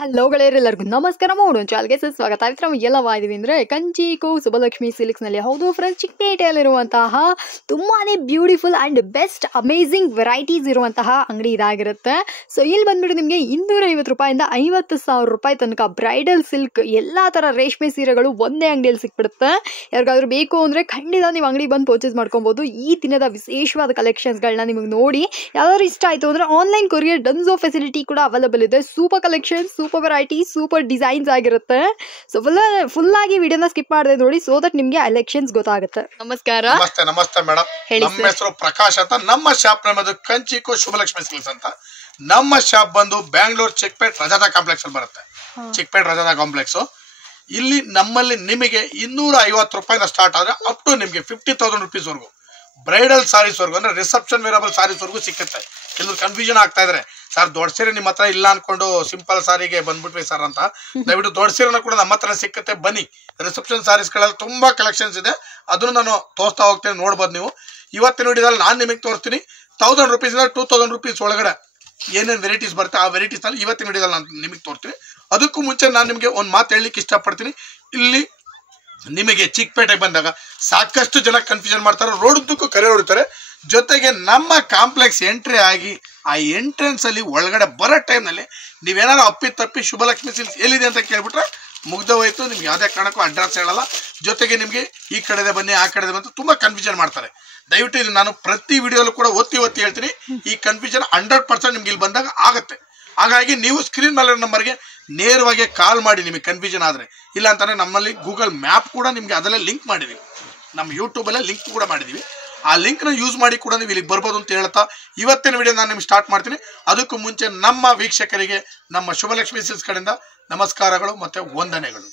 Hello ಗೆಳೆಯರೆಲ್ಲರಿಗೂ ನಮಸ್ಕಾರ. ಮಾಡೋಣ ಚಾಲ್ಗೆ ಸ್ವಾಗತ. ನಾವು ಎಲ್ಲವಾ ಇದೀವಿ ಅಂದರೆ ಕಂಚಿಕೋ ಸುಬ್ಬಲಕ್ಷ್ಮಿ ಸಿಲ್ಕ್ಸ್ನಲ್ಲಿ. ಹೌದು ಫ್ರೆಂಡ್ಸ್, ಚಿಕ್ಕಪೇಟೆಯಲ್ಲಿರುವಂತಹ ತುಂಬಾ beautiful and best amazing varieties ಇರುವಂತಹ ಅಂಗಡಿ ಇದಾಗಿರುತ್ತೆ. ಸೊ ಇಲ್ಲಿ ಬಂದ್ಬಿಟ್ಟು ನಿಮಗೆ 250 ರೂಪಾಯಿಂದ 50,000 ರೂಪಾಯಿ ತನಕ ಬ್ರೈಡಲ್ ಸಿಲ್ಕ್ ಎಲ್ಲ ಥರ ರೇಷ್ಮೆ ಸೀರೆಗಳು ಒಂದೇ ಅಂಗಡಿಯಲ್ಲಿ ಸಿಕ್ಬಿಡುತ್ತೆ. ಯಾರಿಗಾದ್ರೂ ಬೇಕು ಅಂದರೆ ಖಂಡಿತ ನೀವು ಅಂಗಡಿ ಬಂದು ಪರ್ಚೇಸ್ ಮಾಡ್ಕೊಬೋದು. ಈ ದಿನದ ವಿಶೇಷವಾದ ಕಲೆಕ್ಷನ್ಸ್ಗಳನ್ನ ನಿಮಗೆ ನೋಡಿ ಯಾವ್ದಾದ್ರು ಇಷ್ಟ ಆಯಿತು ಅಂದರೆ ಆನ್ಲೈನ್ ಕೊರಿಯರ್ ಡನ್ಸೋ ಫೆಸಿಲಿಟಿ ಕೂಡ ಅವೈಲಬಲ್ ಇದೆ. Super collection, super variety, super designs ಆಗಿರುತ್ತೆ. ಸೊ ಫುಲ್ ಆಗಿ ವಿಡಿಯೋನ ಸ್ಕಿಪ್ ಮಾಡದೆ ನೋಡಿ, ಸೋ ದಟ್ ನಿಮ್ಗೆ ಎಲೆಕ್ಷನ್ಸ್ ಗೊತ್ತಾಗುತ್ತೆ. ನಮಸ್ಕಾರ. ನಮಸ್ತೆ ಮೇಡಮ್. ನಮ್ಮ ಹೆಸರು ಪ್ರಕಾಶ್ ಅಂತ. ನಮ್ಮ ಶಾಪ್ ನಮ್ಮದು ಕಂಚಿಕೋ ಶುಭಲಕ್ಷ್ಮಿ ಸಿಲ್ಕ್ಸ್ ಅಂತ. ನಮ್ಮ ಶಾಪ್ ಬಂದು ಬ್ಯಾಂಗ್ಳೂರ್ ಚಿಕ್ಕಪೇಟ್ ರಜಾತಾ ಕಾಂಪ್ಲೆಕ್ಸ್ ಅಲ್ಲಿ ಬರುತ್ತೆ. ಚಿಕ್ಕಪೇಟ್ ರಜಾತಾ ಕಾಂಪ್ಲೆಕ್ಸ್ ಇಲ್ಲಿ ನಮ್ಮಲ್ಲಿ ನಿಮಗೆ 250 ರೂಪಾಯಿಂದ ಸ್ಟಾರ್ಟ್ ಆದ್ರೆ ಅಪ್ ಟು ನಿಮಗೆ 50,000 rupees ವರೆಗೂ ಬ್ರೈಡಲ್ ಸಾರೀಸ್ ವರ್ಗು ಅಂದ್ರೆ ರಿಸೆಪ್ಷನ್ ವೇರಬಲ್ ಸಾರೀಸ್ ವರ್ಗು ಸಿಕ್ಕುತ್ತೆ. ಕೆಲವರು ಕನ್ಫ್ಯೂಷನ್ ಆಗ್ತಾ ಇದ್ರೆ, ಸರ್ ದೊಡ್ಡ ಸೀರೆ ನಿಮ್ಮ ಹತ್ರ ಇಲ್ಲ ಅನ್ಕೊಂಡು ಸಿಂಪಲ್ ಸಾರಿಗೆ ಬಂದ್ಬಿಟ್ವಿ ಸರ್ ಅಂತ. ದಯವಿಟ್ಟು ದೊಡ್ಡ ಸೀರೆನ ಕೂಡ ನಮ್ಮ ಹತ್ರ ಸಿಕ್ಕುತ್ತೆ, ಬನ್ನಿ. ರಿಸೆಪ್ಷನ್ ಸಾರೀಸ್ ಗಳಲ್ಲಿ ತುಂಬಾ ಕಲೆಕ್ಷನ್ಸ್ ಇದೆ, ಅದನ್ನು ನಾನು ತೋರಿಸ್ತಾ ಹೋಗ್ತೇನೆ, ನೋಡ್ಬೋದು ನೀವು. ಇವತ್ತಿನ ವಿಡಿಯೋದಲ್ಲಿ ನಾನು ನಿಮಗೆ ತೋರಿಸ್ತೀನಿ 1000 rupees ಇಂದ 2000 rupees ಒಳಗಡೆ ಏನೇನು ವೆರೈಟೀಸ್ ಬರುತ್ತೆ ಆ ವೆರೈಟೀಸ್ ನಲ್ಲಿ ಇವತ್ತಿನ ವಿಡಿಯೋದಲ್ಲಿ ನಾನು ನಿಮಗೆ ತೋರಿಸ್ತೀನಿ. ಅದಕ್ಕೂ ಮುಂಚೆ ನಾನು ನಿಮಗೆ ಒಂದು ಮಾತು ಹೇಳಲಿಕ್ಕೆ ಇಷ್ಟಪಡ್ತೀನಿ. ಇಲ್ಲಿ ನಿಮಗೆ ಚಿಕ್ಕಪೇಟೆಗೆ ಬಂದಾಗ ಸಾಕಷ್ಟು ಜನ ಕನ್ಫ್ಯೂಷನ್ ಮಾಡ್ತಾರೆ, ರೋಡ್ದಕ್ಕೂ ಕರೆ ಹೊಡಿತಾರೆ. ಜೊತೆಗೆ ನಮ್ಮ ಕಾಂಪ್ಲೆಕ್ಸ್ ಎಂಟ್ರಿ ಆಗಿ ಆ ಎಂಟ್ರೆನ್ಸ್ ಅಲ್ಲಿ ಒಳಗಡೆ ಬರೋ ಟೈಮ್ನಲ್ಲಿ ನೀವೇನಾದ್ರು ಅಪ್ಪಿತಪ್ಪಿ ಶುಭಲಕ್ಷ್ಮಿ ಸಿಲ್ಕ್ಸ್ ಎಲ್ಲಿದೆ ಅಂತ ಕೇಳ್ಬಿಟ್ರೆ ಮುಗ್ದೋಯ್ತು, ನಿಮ್ಗೆ ಯಾವುದೇ ಕಾರಣಕ್ಕೂ ಅಡ್ರೆಸ್ ಹೇಳಲ್ಲ. ಜೊತೆಗೆ ನಿಮಗೆ ಈ ಕಡೆದೆ ಬನ್ನಿ ಆ ಕಡೆದೆ ಬಂತು ತುಂಬಾ ಕನ್ಫ್ಯೂಷನ್ ಮಾಡ್ತಾರೆ. ದಯವಿಟ್ಟು ಇದು ನಾನು ಪ್ರತಿ ವಿಡಿಯೋಲ್ಲೂ ಕೂಡ ಒತ್ತಿ ಹೇಳ್ತೀನಿ. ಈ ಕನ್ಫ್ಯೂಷನ್ 100% ನಿಮ್ಗೆ ಇಲ್ಲಿ ಬಂದಾಗ ಆಗುತ್ತೆ. ಹಾಗಾಗಿ ನೀವು ಸ್ಕ್ರೀನ್ ಮೇಲೆ ನಂಬರ್ಗೆ ನೇರವಾಗಿ ಕಾಲ್ ಮಾಡಿ ನಿಮಗೆ ಕನ್ಫ್ಯೂಷನ್ ಆದರೆ. ಇಲ್ಲ ಅಂತಂದರೆ ನಮ್ಮಲ್ಲಿ ಗೂಗಲ್ ಮ್ಯಾಪ್ ಕೂಡ ನಿಮಗೆ ಅದರಲ್ಲೇ ಲಿಂಕ್ ಮಾಡಿದ್ದೀವಿ, ನಮ್ಮ ಯೂಟ್ಯೂಬಲ್ಲೇ ಲಿಂಕ್ ಕೂಡ ಮಾಡಿದ್ದೀವಿ. ಆ ಲಿಂಕ್ನ ಯೂಸ್ ಮಾಡಿ ಕೂಡ ನೀವು ಇಲ್ಲಿಗೆ ಬರ್ಬೋದು ಅಂತ ಹೇಳ್ತಾ ಇವತ್ತಿನ ವಿಡಿಯೋ ನಾನು ನಿಮ್ಗೆ ಸ್ಟಾರ್ಟ್ ಮಾಡ್ತೀನಿ. ಅದಕ್ಕೂ ಮುಂಚೆ ನಮ್ಮ ವೀಕ್ಷಕರಿಗೆ ನಮ್ಮ ಶುಭಲಕ್ಷ್ಮಿ ಸಿಲ್ಕ್ಸ್ ಕಡೆಯಿಂದ ನಮಸ್ಕಾರಗಳು ಮತ್ತೆ ವಂದನೆಗಳು.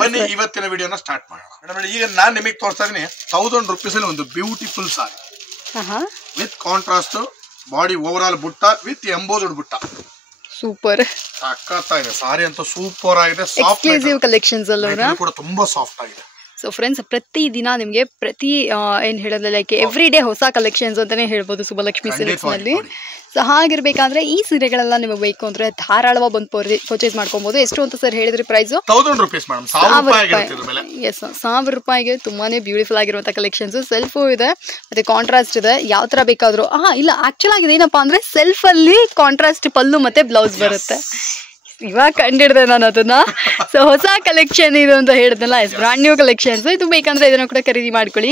ಬನ್ನಿ ಇವತ್ತಿನ ವಿಡಿಯೋನ ಸ್ಟಾರ್ಟ್ ಮಾಡೋಣ. ಮೇಡಮ್, ಈಗ ನಾನು ನಿಮಗೆ ತೋರಿಸ್ತಾ ಇದ್ದೀನಿ 1000 rupees ಅಲ್ಲಿ ಒಂದು beautiful sari with contrast body over all ಬುಟ್ಟ ವಿತ್ ಎಂಬೋಸ್ಡ್ ಬುಟ್ಟ. ಸೂಪರ್ ಸಕ್ಕತ್ತಾಗಿದೆ ಸಾರಿ ಅಂತ, ಸೂಪರ್ ಆಗಿದೆ. ಎಕ್ಸ್ಕ್ಲೂಸಿವ್ ಕಲೆಕ್ಷನ್ಸ್ ಅಲ್ಲ ಕೂಡ ತುಂಬಾ ಸಾಫ್ಟ್ ಆಗಿದೆ. ಸೊ ಫ್ರೆಂಡ್ಸ್, ಪ್ರತಿ ದಿನ ನಿಮಗೆ ಏನ್ ಹೇಳೋದು ಲೈಕ್ ಎವ್ರಿ ಡೇ ಹೊಸ ಕಲೆಕ್ಷನ್ಸ್ ಅಂತಾನೆ ಹೇಳ್ಬೋದು ಸುಬ್ಬಲಕ್ಷ್ಮಿ ಸಿಲ್ಕ್ಸ್ ನಲ್ಲಿ. ಸೊ ಹಾಗಿರ್ಬೇಕಾದ್ರೆ ಈ ಸೀರೆಗಳೆಲ್ಲ ನಿಮಗೆ ಬೇಕು ಅಂದ್ರೆ ಧಾರಾಳವಾಗಿ ಬಂದು ಪರ್ಚೇಸ್ ಮಾಡ್ಕೊಬಹುದು. ಎಷ್ಟು ಅಂತ ಸರ್ ಹೇಳಿದ್ರಿ ಪ್ರೈಸ್? 1000 rupees madam. 1000 ರೂಪಾಯಿಗೆ ತುಂಬಾನೇ ಬ್ಯೂಟಿಫುಲ್ ಆಗಿರುವಂತ ಕಲೆಕ್ಷನ್ಸ್. ಸೆಲ್ಫು ಇದೆ ಮತ್ತೆ ಕಾಂಟ್ರಾಸ್ಟ್ ಇದೆ, ಯಾವ ತರ ಬೇಕಾದ್ರೂ. ಇಲ್ಲ, ಆಕ್ಚುಲ್ ಆಗಿದೆ ಏನಪ್ಪಾ ಅಂದ್ರೆ ಸೆಲ್ಫ್ ಅಲ್ಲಿ ಕಾಂಟ್ರಾಸ್ಟ್ ಪಲ್ಲು ಮತ್ತೆ ಬ್ಲೌಸ್ ಬರುತ್ತೆ. ಇವಾಗ ಕಂಡಿಡ್ದೆ ನಾನು ಅದನ್ನ. ಸೊ ಹೊಸ ಕಲೆಕ್ಷನ್ ಇದು ಅಂತ ಹೇಳಿದ್ನಲ್ಲ, ಬ್ರಾಂಡ್ ನ್ಯೂ ಕಲೆಕ್ಷನ್ಸ್. ಇದು ಬೇಕಂದ್ರೆ ಇದನ್ನ ಕೂಡ ಖರೀದಿ ಮಾಡ್ಕೊಳ್ಳಿ.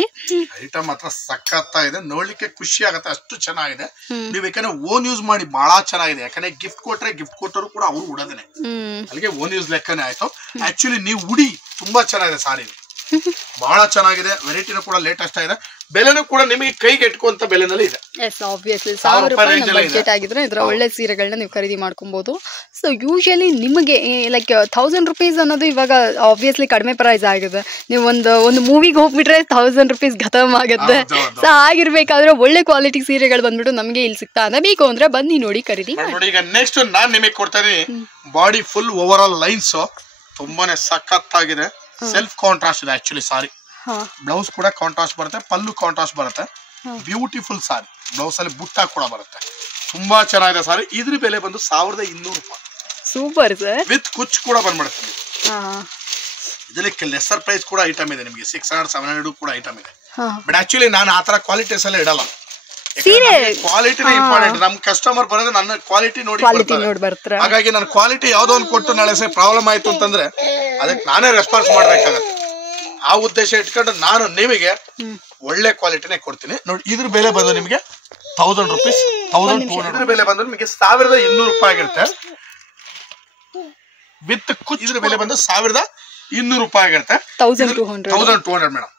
ಐಟಮ್ ಮಾತ್ರ ಸಕ್ಕತ್ತಾಗಿದೆ, ನೋಡ್ಲಿಕ್ಕೆ ಖುಷಿ ಆಗುತ್ತೆ, ಅಷ್ಟು ಚೆನ್ನಾಗಿದೆ. ನೀವು ಯಾಕಂದ್ರೆ ಓನ್ ಯೂಸ್ ಮಾಡಿ ಬಹಳ ಚೆನ್ನಾಗಿದೆ. ಯಾಕಂದ್ರೆ ಗಿಫ್ಟ್ ಕೊಟ್ಟರು ಕೂಡ ಅವ್ರು ಉಡೋದೇನೆ, ಅಲ್ಲಿಗೆ ಓನ್ ಯೂಸ್ ಲೆಕ್ಕನೇ ಆಯ್ತು. ಆಕ್ಚುಲಿ ನೀವು ಉಡಿ ತುಂಬಾ ಚೆನ್ನಾಗಿದೆ ಸಾರಿ, ಬಹಳ ಚೆನ್ನಾಗಿದೆ. ವೆರೈಟಿನೂ ಕೂಡ ಲೇಟೆಸ್ಟ್ ಆಗಿದೆ. ಬೆಲೆನೂ ಕೂಡ ನಿಮಗೆ ಕೈಗೆ ಎಟ್ಕೊಂತ ಬೆಲೆನಲ್ಲಿ ಇದೆ. ಎಸ್, ಆಬ್ವಿಯಸ್ಲಿ 1000 ರೂಪಾಯಿ ಬಜೆಟ್ ಆಗಿದ್ರೆ ಇದರ ಒಳ್ಳೆ ಸೀರೆಗಳನ್ನ ನೀವು ಖರೀದಿ ಮಾಡ್ಕೊಬಹುದು. ಸೊ ಯೂಶಲಿ ನಿಮಗೆ ಲೈಕ್ 1000 rupees ಅನ್ನೋದು ಇವಾಗ ಆಬ್ವಿಯಸ್ಲಿ ಕಡಿಮೆ ಪ್ರೈಸ್ ಆಗಿದೆ. ನೀವು ಒಂದು ಮೂವಿಗೆ ಹೋಗ್ಬಿಟ್ರೆ 1000 rupees ಖತಮ್ ಆಗುತ್ತೆ. ಸೊ ಆಗಿರ್ಬೇಕಾದ್ರೆ ಒಳ್ಳೆ ಕ್ವಾಲಿಟಿ ಸೀರೆಗಳು ಬಂದ್ಬಿಟ್ಟು ನಮಗೆ ಇಲ್ಲಿ ಸಿಗ್ತಾ ಇದೆ. ಬೇಕು ಅಂದ್ರೆ ಬನ್ನಿ ನೋಡಿ ಖರೀದಿ ಮಾಡಿ. ಈಗ ನೆಕ್ಸ್ಟ್ ನಾನ್ ನಿಮಗೆ ಕೊಡ್ತಾ ಇದೀನಿ body full over all lines ತುಂಬಾನೇ ಸಖತ್ತಾಗಿದೆ. ಸೆಲ್ಫ್ ಕಾಂಟ್ರಾಸ್ಟ್ ಇದೆ ಆಕ್ಚುಲಿ ಸಾರಿ. ಬ್ಲೌಸ್ ಕೂಡ ಕಾಂಟ್ರಾಸ್ಟ್ ಬರುತ್ತೆ, ಪಲ್ಲು ಕಾಂಟ್ರಾಸ್ಟ್ ಬರುತ್ತೆ. ಬ್ಯೂಟಿಫುಲ್ ಸಾರಿ, ಬ್ಲೌಸ್ ಅಲ್ಲಿ ಬುಟ್ಟ ಕೂಡ ಬರುತ್ತೆ. ತುಂಬಾ ಚೆನ್ನಾಗಿದೆ ಸಾರಿ. ಇದ್ರ ಬೆಲೆ ಬಂದು 1200 ರೂಪಾಯಿ. Super sir. ವಿತ್ ಕುಚ್ ಕೂಡ ಬಂದ್ಬಿಡುತ್ತೆ. ಇದಕ್ಕೆ ಲೆಸರ್ ಪ್ರೈಸ್ ಕೂಡ ಐಟಮ್ ಇದೆ, ನಿಮಗೆ 600-700 ಕೂಡ ಐಟಮ್ ಇದೆ. ಬಟ್ ಆಕ್ಚುಲಿ ನಾನು ಆತರ ಕ್ವಾಲಿಟೀಸ್ ಎಲ್ಲ ಇಡಲ್ಲ. ಕ್ವಾಲಿಟಿನೇ ಇಂಪಾರ್ಟೆಂಟ್. ನಮ್ ಕಸ್ಟಮರ್ ಬರೋದು ನನ್ನ ಕ್ವಾಲಿಟಿ ನೋಡಿ ಬರ್ತಾರೆ. ಹಾಗಾಗಿ ನಾನು ಕ್ವಾಲಿಟಿ ಯಾವ್ದೋ ಒಂದು ಕೊಟ್ಟು ನಾಳೆ ಪ್ರಾಬ್ಲಮ್ ಆಯ್ತು ಅಂತಂದ್ರೆ ಅದಕ್ಕೆ ನಾನೇ ರೆಸ್ಪಾನ್ಸ್ ಮಾಡ್ಬೇಕಾಗತ್ತೆ. ಆ ಉದ್ದೇಶ ಇಟ್ಕೊಂಡು ನಾನು ನಿಮಗೆ ಒಳ್ಳೆ ಕ್ವಾಲಿಟಿನೇ ಕೊಡ್ತೀನಿ. ನೋಡಿ, ಇದ್ರ ಬೆಲೆ ಬಂದು ನಿಮಗೆ 1000 rupees, 1200. ಇದ್ರ ಬೆಲೆ ಬಂದು ನಿಮಗೆ 1200 ರೂಪಾಯಿ ಆಗಿರುತ್ತೆ. ವಿತ್ ಕುಚ್ ಇದ್ರ ಬೆಲೆ ಬಂದು 1200 ರೂಪಾಯಿ ಆಗಿರುತ್ತೆ. 1200 ಮೇಡಮ್.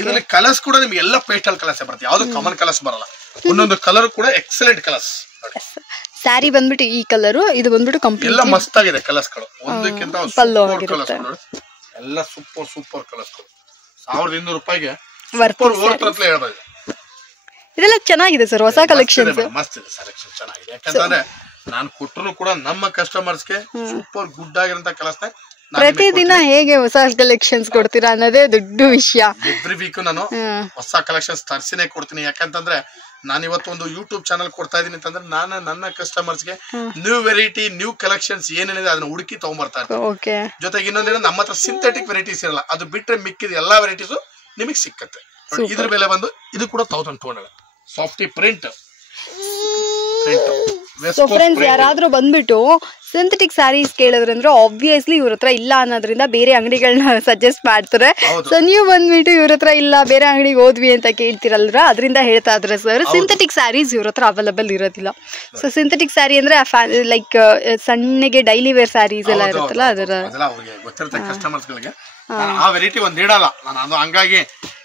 ಇದರಲ್ಲಿ ಕಲರ್ಸ್ ಕೂಡ ನಿಮ್ಗೆ ಎಲ್ಲ ಪೇಸ್ಟಲ್ ಕಲರ್ಸ್ ಬರುತ್ತೆ, ಯಾವ್ದು ಕಾಮನ್ ಕಲರ್ಸ್ ಬರಲ್ಲ. ಒಂದೊಂದು ಕಲರ್ ಕೂಡ ಎಕ್ಸಲೆಂಟ್ ಕಲರ್ಸ್. ಸ್ಯಾರಿ ಬಂದ್ಬಿಟ್ಟು ಈ ಕಲರ್, ಇದು ಬಂದ್ಬಿಟ್ಟು ಕಂಪ್ಲೀಟ್ ಎಲ್ಲ ಮಸ್ತ್ ಆಗಿದೆ ಕಲರ್ಸ್ ಗಳು. ಒಂದಕ್ಕಿಂತ ಎಲ್ಲ ಸೂಪರ್ ಕಲರ್ಸ್ ಗಳು. 1200 ರೂಪಾಯಿಗೆ ಹೇಳ್ಬೋದು. ಇದೆಲ್ಲ ಚೆನ್ನಾಗಿದೆ ಸರ್, ಹೊಸ ಕಲೆಕ್ಷನ್ ಮಸ್ತ್ ಇದೆ. ಸೆಲೆಕ್ಷನ್ ಚೆನ್ನಾಗಿದೆ. ಯಾಕಂತಂದ್ರೆ ನಾನು ಕೊಟ್ಟರು ಕೂಡ ನಮ್ಮ ಕಸ್ಟಮರ್ಸ್ಗೆ ಸೂಪರ್ ಗುಡ್ ಆಗಿರೋಂತ ಕಲರ್ಸ್. ಪ್ರತಿದಿನ ಹೇಗೆ ಹೊಸ ಕಲೆಕ್ಷನ್ಸ್ ಕೊಡ್ತೀರಾ ಅನ್ನೋದೇ ದೊಡ್ಡ ವಿಷಯ. ಎವ್ರಿ ವೀಕ್ ನಾನು ಹೊಸ ಕಲೆಕ್ಷನ್ಸ್ ತರಿಸಿನೇ ಕೊಡ್ತೀನಿ. ಯಾಕಂತಂದ್ರೆ ನಾನು ಇವತ್ತು ಒಂದು ಯೂಟ್ಯೂಬ್ ಚಾನಲ್ ಕೊಡ್ತಾ ಇದೀನಿ ಅಂತಂದ್ರೆ ನಾನು ನನ್ನ ಕಸ್ಟಮರ್ಸ್ಗೆ ನ್ಯೂ ವೆರೈಟಿ ನ್ಯೂ ಕಲೆಕ್ಷನ್ಸ್ ಏನೇನಿದೆ ಅದನ್ನ ಹುಡುಕಿ ತಗೊಂಡ್ಬರ್ತಾ ಇರ್ತೀನಿ. ಜೊತೆಗೆ ಇನ್ನೊಂದೇನು ನಮ್ಮ ಹತ್ರ ಸಿಂಥೆಟಿಕ್ ವೆರೈಟೀಸ್ ಇರಲ್ಲ, ಅದು ಬಿಟ್ರೆ ಮಿಕ್ಕಿದ ಎಲ್ಲಾ ವೆರೈಟೀಸು ನಿಮಗೆ ಸಿಕ್ಕತ್ತೆ. ಇದ್ರ ಬೆಲೆ ಬಂದು ಇದು ಕೂಡ 1200 ಸಾಫ್ಟಿ ಪ್ರಿಂಟ್. ಸೊ ಫ್ರೆಂಡ್ಸ್, ಯಾರಾದ್ರೂ ಬಂದ್ಬಿಟ್ಟು ಸಿಂಥೆಟಿಕ್ ಸ್ಯಾರೀಸ್ ಕೇಳಿದ್ರಂದ್ರೆ ಆಬ್ವಿಯಸ್ಲಿ ಇವ್ರ ಹತ್ರ ಇಲ್ಲ ಅನ್ನೋದ್ರಿಂದ ಬೇರೆ ಅಂಗಡಿಗಳನ್ನ ಸಜೆಸ್ಟ್ ಮಾಡ್ತಾರೆ. ಸೊ ನೀವು ಬಂದ್ಬಿಟ್ಟು ಇವ್ರ ಹತ್ರ ಇಲ್ಲ ಬೇರೆ ಅಂಗಡಿಗೆ ಹೋದ್ವಿ ಅಂತ ಕೇಳ್ತಿರಲ್ರ, ಅದರಿಂದ ಹೇಳ್ತಾ ಇದ್ರೆ ಸರ್ ಸಿಂಥೆಟಿಕ್ ಸ್ಯಾರೀಸ್ ಇವ್ರ ಹತ್ರ ಅವೈಲಬಲ್ ಇರೋದಿಲ್ಲ. ಸೊ ಸಿಂಥೆಟಿಕ್ ಸ್ಯಾರಿ ಅಂದ್ರೆ ಲೈಕ್ ಸಣ್ಣಗೆ ಡೈಲಿ ವೇರ್ ಸ್ಯಾರೀಸ್ ಎಲ್ಲ ಇರುತ್ತಲ್ಲ ಅದರ ಕಸ್ಟಮರ್ಸ್ ಗಳಿಗೆ ಆ ವೆರೈಟಿ ಒಂದ್ ಇಡಲ್ಲ ನಾನು, ಅದು ಹಂಗಾಗಿ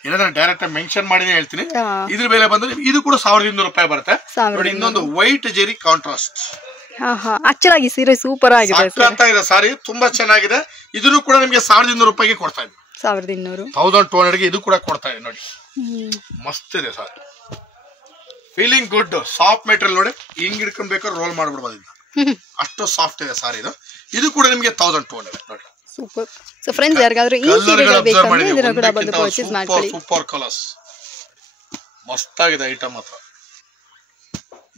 ಏನಾದ್ರೆ ಡೈರೆಕ್ಟ್ ಮೆನ್ಷನ್ ಮಾಡಿನೇ ಹೇಳ್ತೀನಿ. ಇದ್ರ ಬೆಲೆ ಬಂದ್ರೆ ಇದು ಕೂಡ 1200 ರೂಪಾಯಿ ಬರುತ್ತೆ. ನೋಡಿ, ಇನ್ನೊಂದು ವೈಟ್ ಜೆರಿ ಕಾಂಟ್ರಾಸ್ಟ್. ಆಕ್ಚುಲಿ ಸೀರೆ ಸೂಪರ್ ಆಗಿದೆ, ಸಾರಿ ತುಂಬಾ ಚೆನ್ನಾಗಿದೆ. ಇದನ್ನು ಕೂಡ ನಿಮ್ಗೆ 1200 ರೂಪಾಯಿಗೆ ಕೊಡ್ತಾ ಇದ್ದೀನಿ. 1200 ಇದು ಕೂಡ ಕೊಡ್ತಾ ಇದೆ. ನೋಡಿ ಮಸ್ತ್ ಇದೆ ಸಾರಿ, ಫೀಲಿಂಗ್ ಗುಡ್, ಸಾಫ್ಟ್ ಮೆಟೀರಿಯಲ್. ನೋಡಿ ಹಿಂಗ್ ಹಿಡ್ಕೊಂಡ್ ಬೇಕಾದ್ರೆ ರೋಲ್ ಮಾಡ್ಬಿಡ್ಬೋದು, ಅಷ್ಟು ಸಾಫ್ಟ್ ಇದೆ ಸಾರಿ ಇದು. ಇದು ಕೂಡ ನಿಮ್ಗೆ 1200 ನೋಡಿ. ಸೂಪರ್. ಸೊ ಫ್ರೆಂಡ್ಸ್, ಯಾರಿಗಾದ್ರೂ ಈ ಸೀರೆಗಳು ಬೇಕಂದ್ರೆ ಇದನ್ನ ಕೂಡ ಬಂದು ಪರ್ಚೇಸ್ ಮಾಡ್ಕೊಳ್ಳಿ. ಸೂಪರ್ ಕಲರ್ಸ್, ಮಸ್ತ್ ಆಗಿದೆ ಐಟಮ್ ಮಾತ್ರ.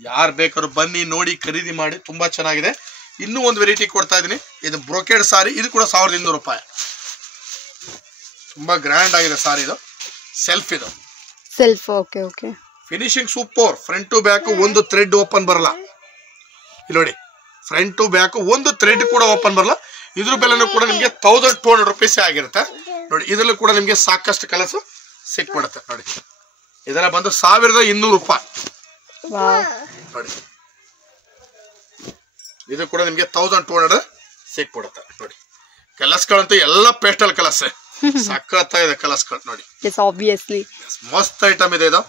ಯಾರು ಬೇಕಾದ್ರೂ ಬನ್ನಿ ನೋಡಿ ಖರೀದಿ ಮಾಡಿ, ತುಂಬಾ ಚೆನ್ನಾಗಿದೆ. ಇನ್ನೂ ಒಂದು ವೆರೈಟಿ ಕೊಡ್ತಾ ಇದೀನಿ, ಇದು ಬ್ರೋಕೆಡ್ ಸಾರಿ. ಇದು ಕೂಡ 1200 ರೂಪಾಯಿ. ತುಂಬಾ ಗ್ರ್ಯಾಂಡ್ ಆಗಿದೆ ಸಾರಿ ಇದು. ಸೆಲ್ಫ್ ಇದು, self. Okay okay. Finishing super. Front to back ಒಂದು ಥ್ರೆಡ್ ಓಪನ್ ಬರಲ್ಲ. ಇಲ್ಲಿ ನೋಡಿ, ಫ್ರಂಟ್ ಟು ಬ್ಯಾಕ್ ಒಂದು ಥ್ರೆಡ್ ಕೂಡ ಓಪನ್ ಬರಲ್ಲ. ಇದ್ರ ಬೆಲೆನೂ ಕೂಡ ನಿಮ್ಗೆ 1200 ರೂಪೀಸ್ ಆಗಿರುತ್ತೆ. ನೋಡಿ, ಇದರಲ್ಲೂ ಕೂಡ ನಿಮ್ಗೆ ಸಾಕಷ್ಟು ಕಲರ್ಸ್ ಸಿಕ್ಬಿಡುತ್ತೆ. ನೋಡಿ, ಇದೆಲ್ಲ ಬಂದು 1200 ರೂಪಾಯಿ. ನೋಡಿ, ಇದು ಕೂಡ ನಿಮ್ಗೆ 1200 ಸಿಕ್ಬಿಡುತ್ತೆ. ನೋಡಿ, ಕಲರ್ಸ್ಗಳಂತೂ ಎಲ್ಲ ಪೇಸ್ಟಲ್ ಕಲರ್ಸ್, ಸಖತ್ ಇದೆ ಕಲರ್ಸ್ಗಳು. ನೋಡಿ, ಮಸ್ತ್ ಐಟಮ್ ಇದೆ ಇದು.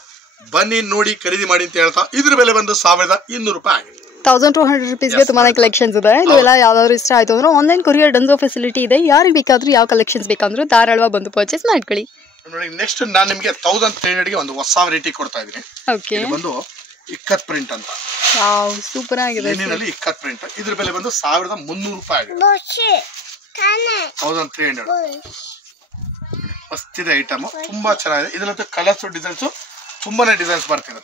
ಬನ್ನಿ ನೋಡಿ ಖರೀದಿ ಮಾಡಿ ಅಂತ ಹೇಳ್ತಾ ಇದ್ರ ಬೆಲೆ ಬಂದು 1200 ರೂಪಾಯಿ ಆಗಿದೆ. 1200 ರೂಪೀಸ್ಗೆ ತುಂಬಾನೇ ಕಲೆಕ್ಷನ್ಸ್ ಇದೆ. ಇದೆಲ್ಲ ಯಾವ್ದಾದ್ರು ಇಷ್ಟ ಆಯ್ತು ಅಂದ್ರೆ ಆನ್ಲೈನ್ ಕೊರಿಯರ್ ಡನ್ಸೋ ಫೆಸಿಲಿಟಿ ಇದೆ. ಯಾರಿಗೆ ಬೇಕಾದ್ರೂ ಯಾವ ಕಲೆಕ್ಷನ್ಸ್ ಬೇಕಂದ್ರೂ ಧಾರಾಳವಾಗಿ ಬಂದು ಪರ್ಚೇಸ್ ಮಾಡ್ಕೊಳ್ಳಿ. ನೋಡಿ, ನೆಕ್ಸ್ಟ್ ನಾನು ನಿಮಗೆ 1300 ಗೆ ಒಂದು ಹೊಸ ವೆರೈಟಿ ಕೊಡ್ತಾ ಇದೀನಿ. ಓಕೆ, ಬಂದು ಇಕ್ಕತ್ ಪ್ರಿಂಟ್ ಅಂತ. ವಾವ್, ಸೂಪರ್ ಆಗಿದೆ. ಲೆನಿನಲ್ಲಿ ಇಕ್ಕತ್ ಪ್ರಿಂಟ್. ಇದ್ರ ಬೆಲೆ ಬಂದು 1300 ರೂಪಾಯಿ ಆಗಿದೆ. 1300 ಮಸ್ತ್ ಇದೆ ಐಟಮ್, ತುಂಬಾ ಚೆನ್ನಾಗಿದೆ. ಇದರಂತೂ ಕಲರ್ಸ್ ಡಿಸೈನ್ಸ್ ತುಂಬಾನೇ ಡಿಸೈನ್ಸ್ ಬರ್ತಿದೆ.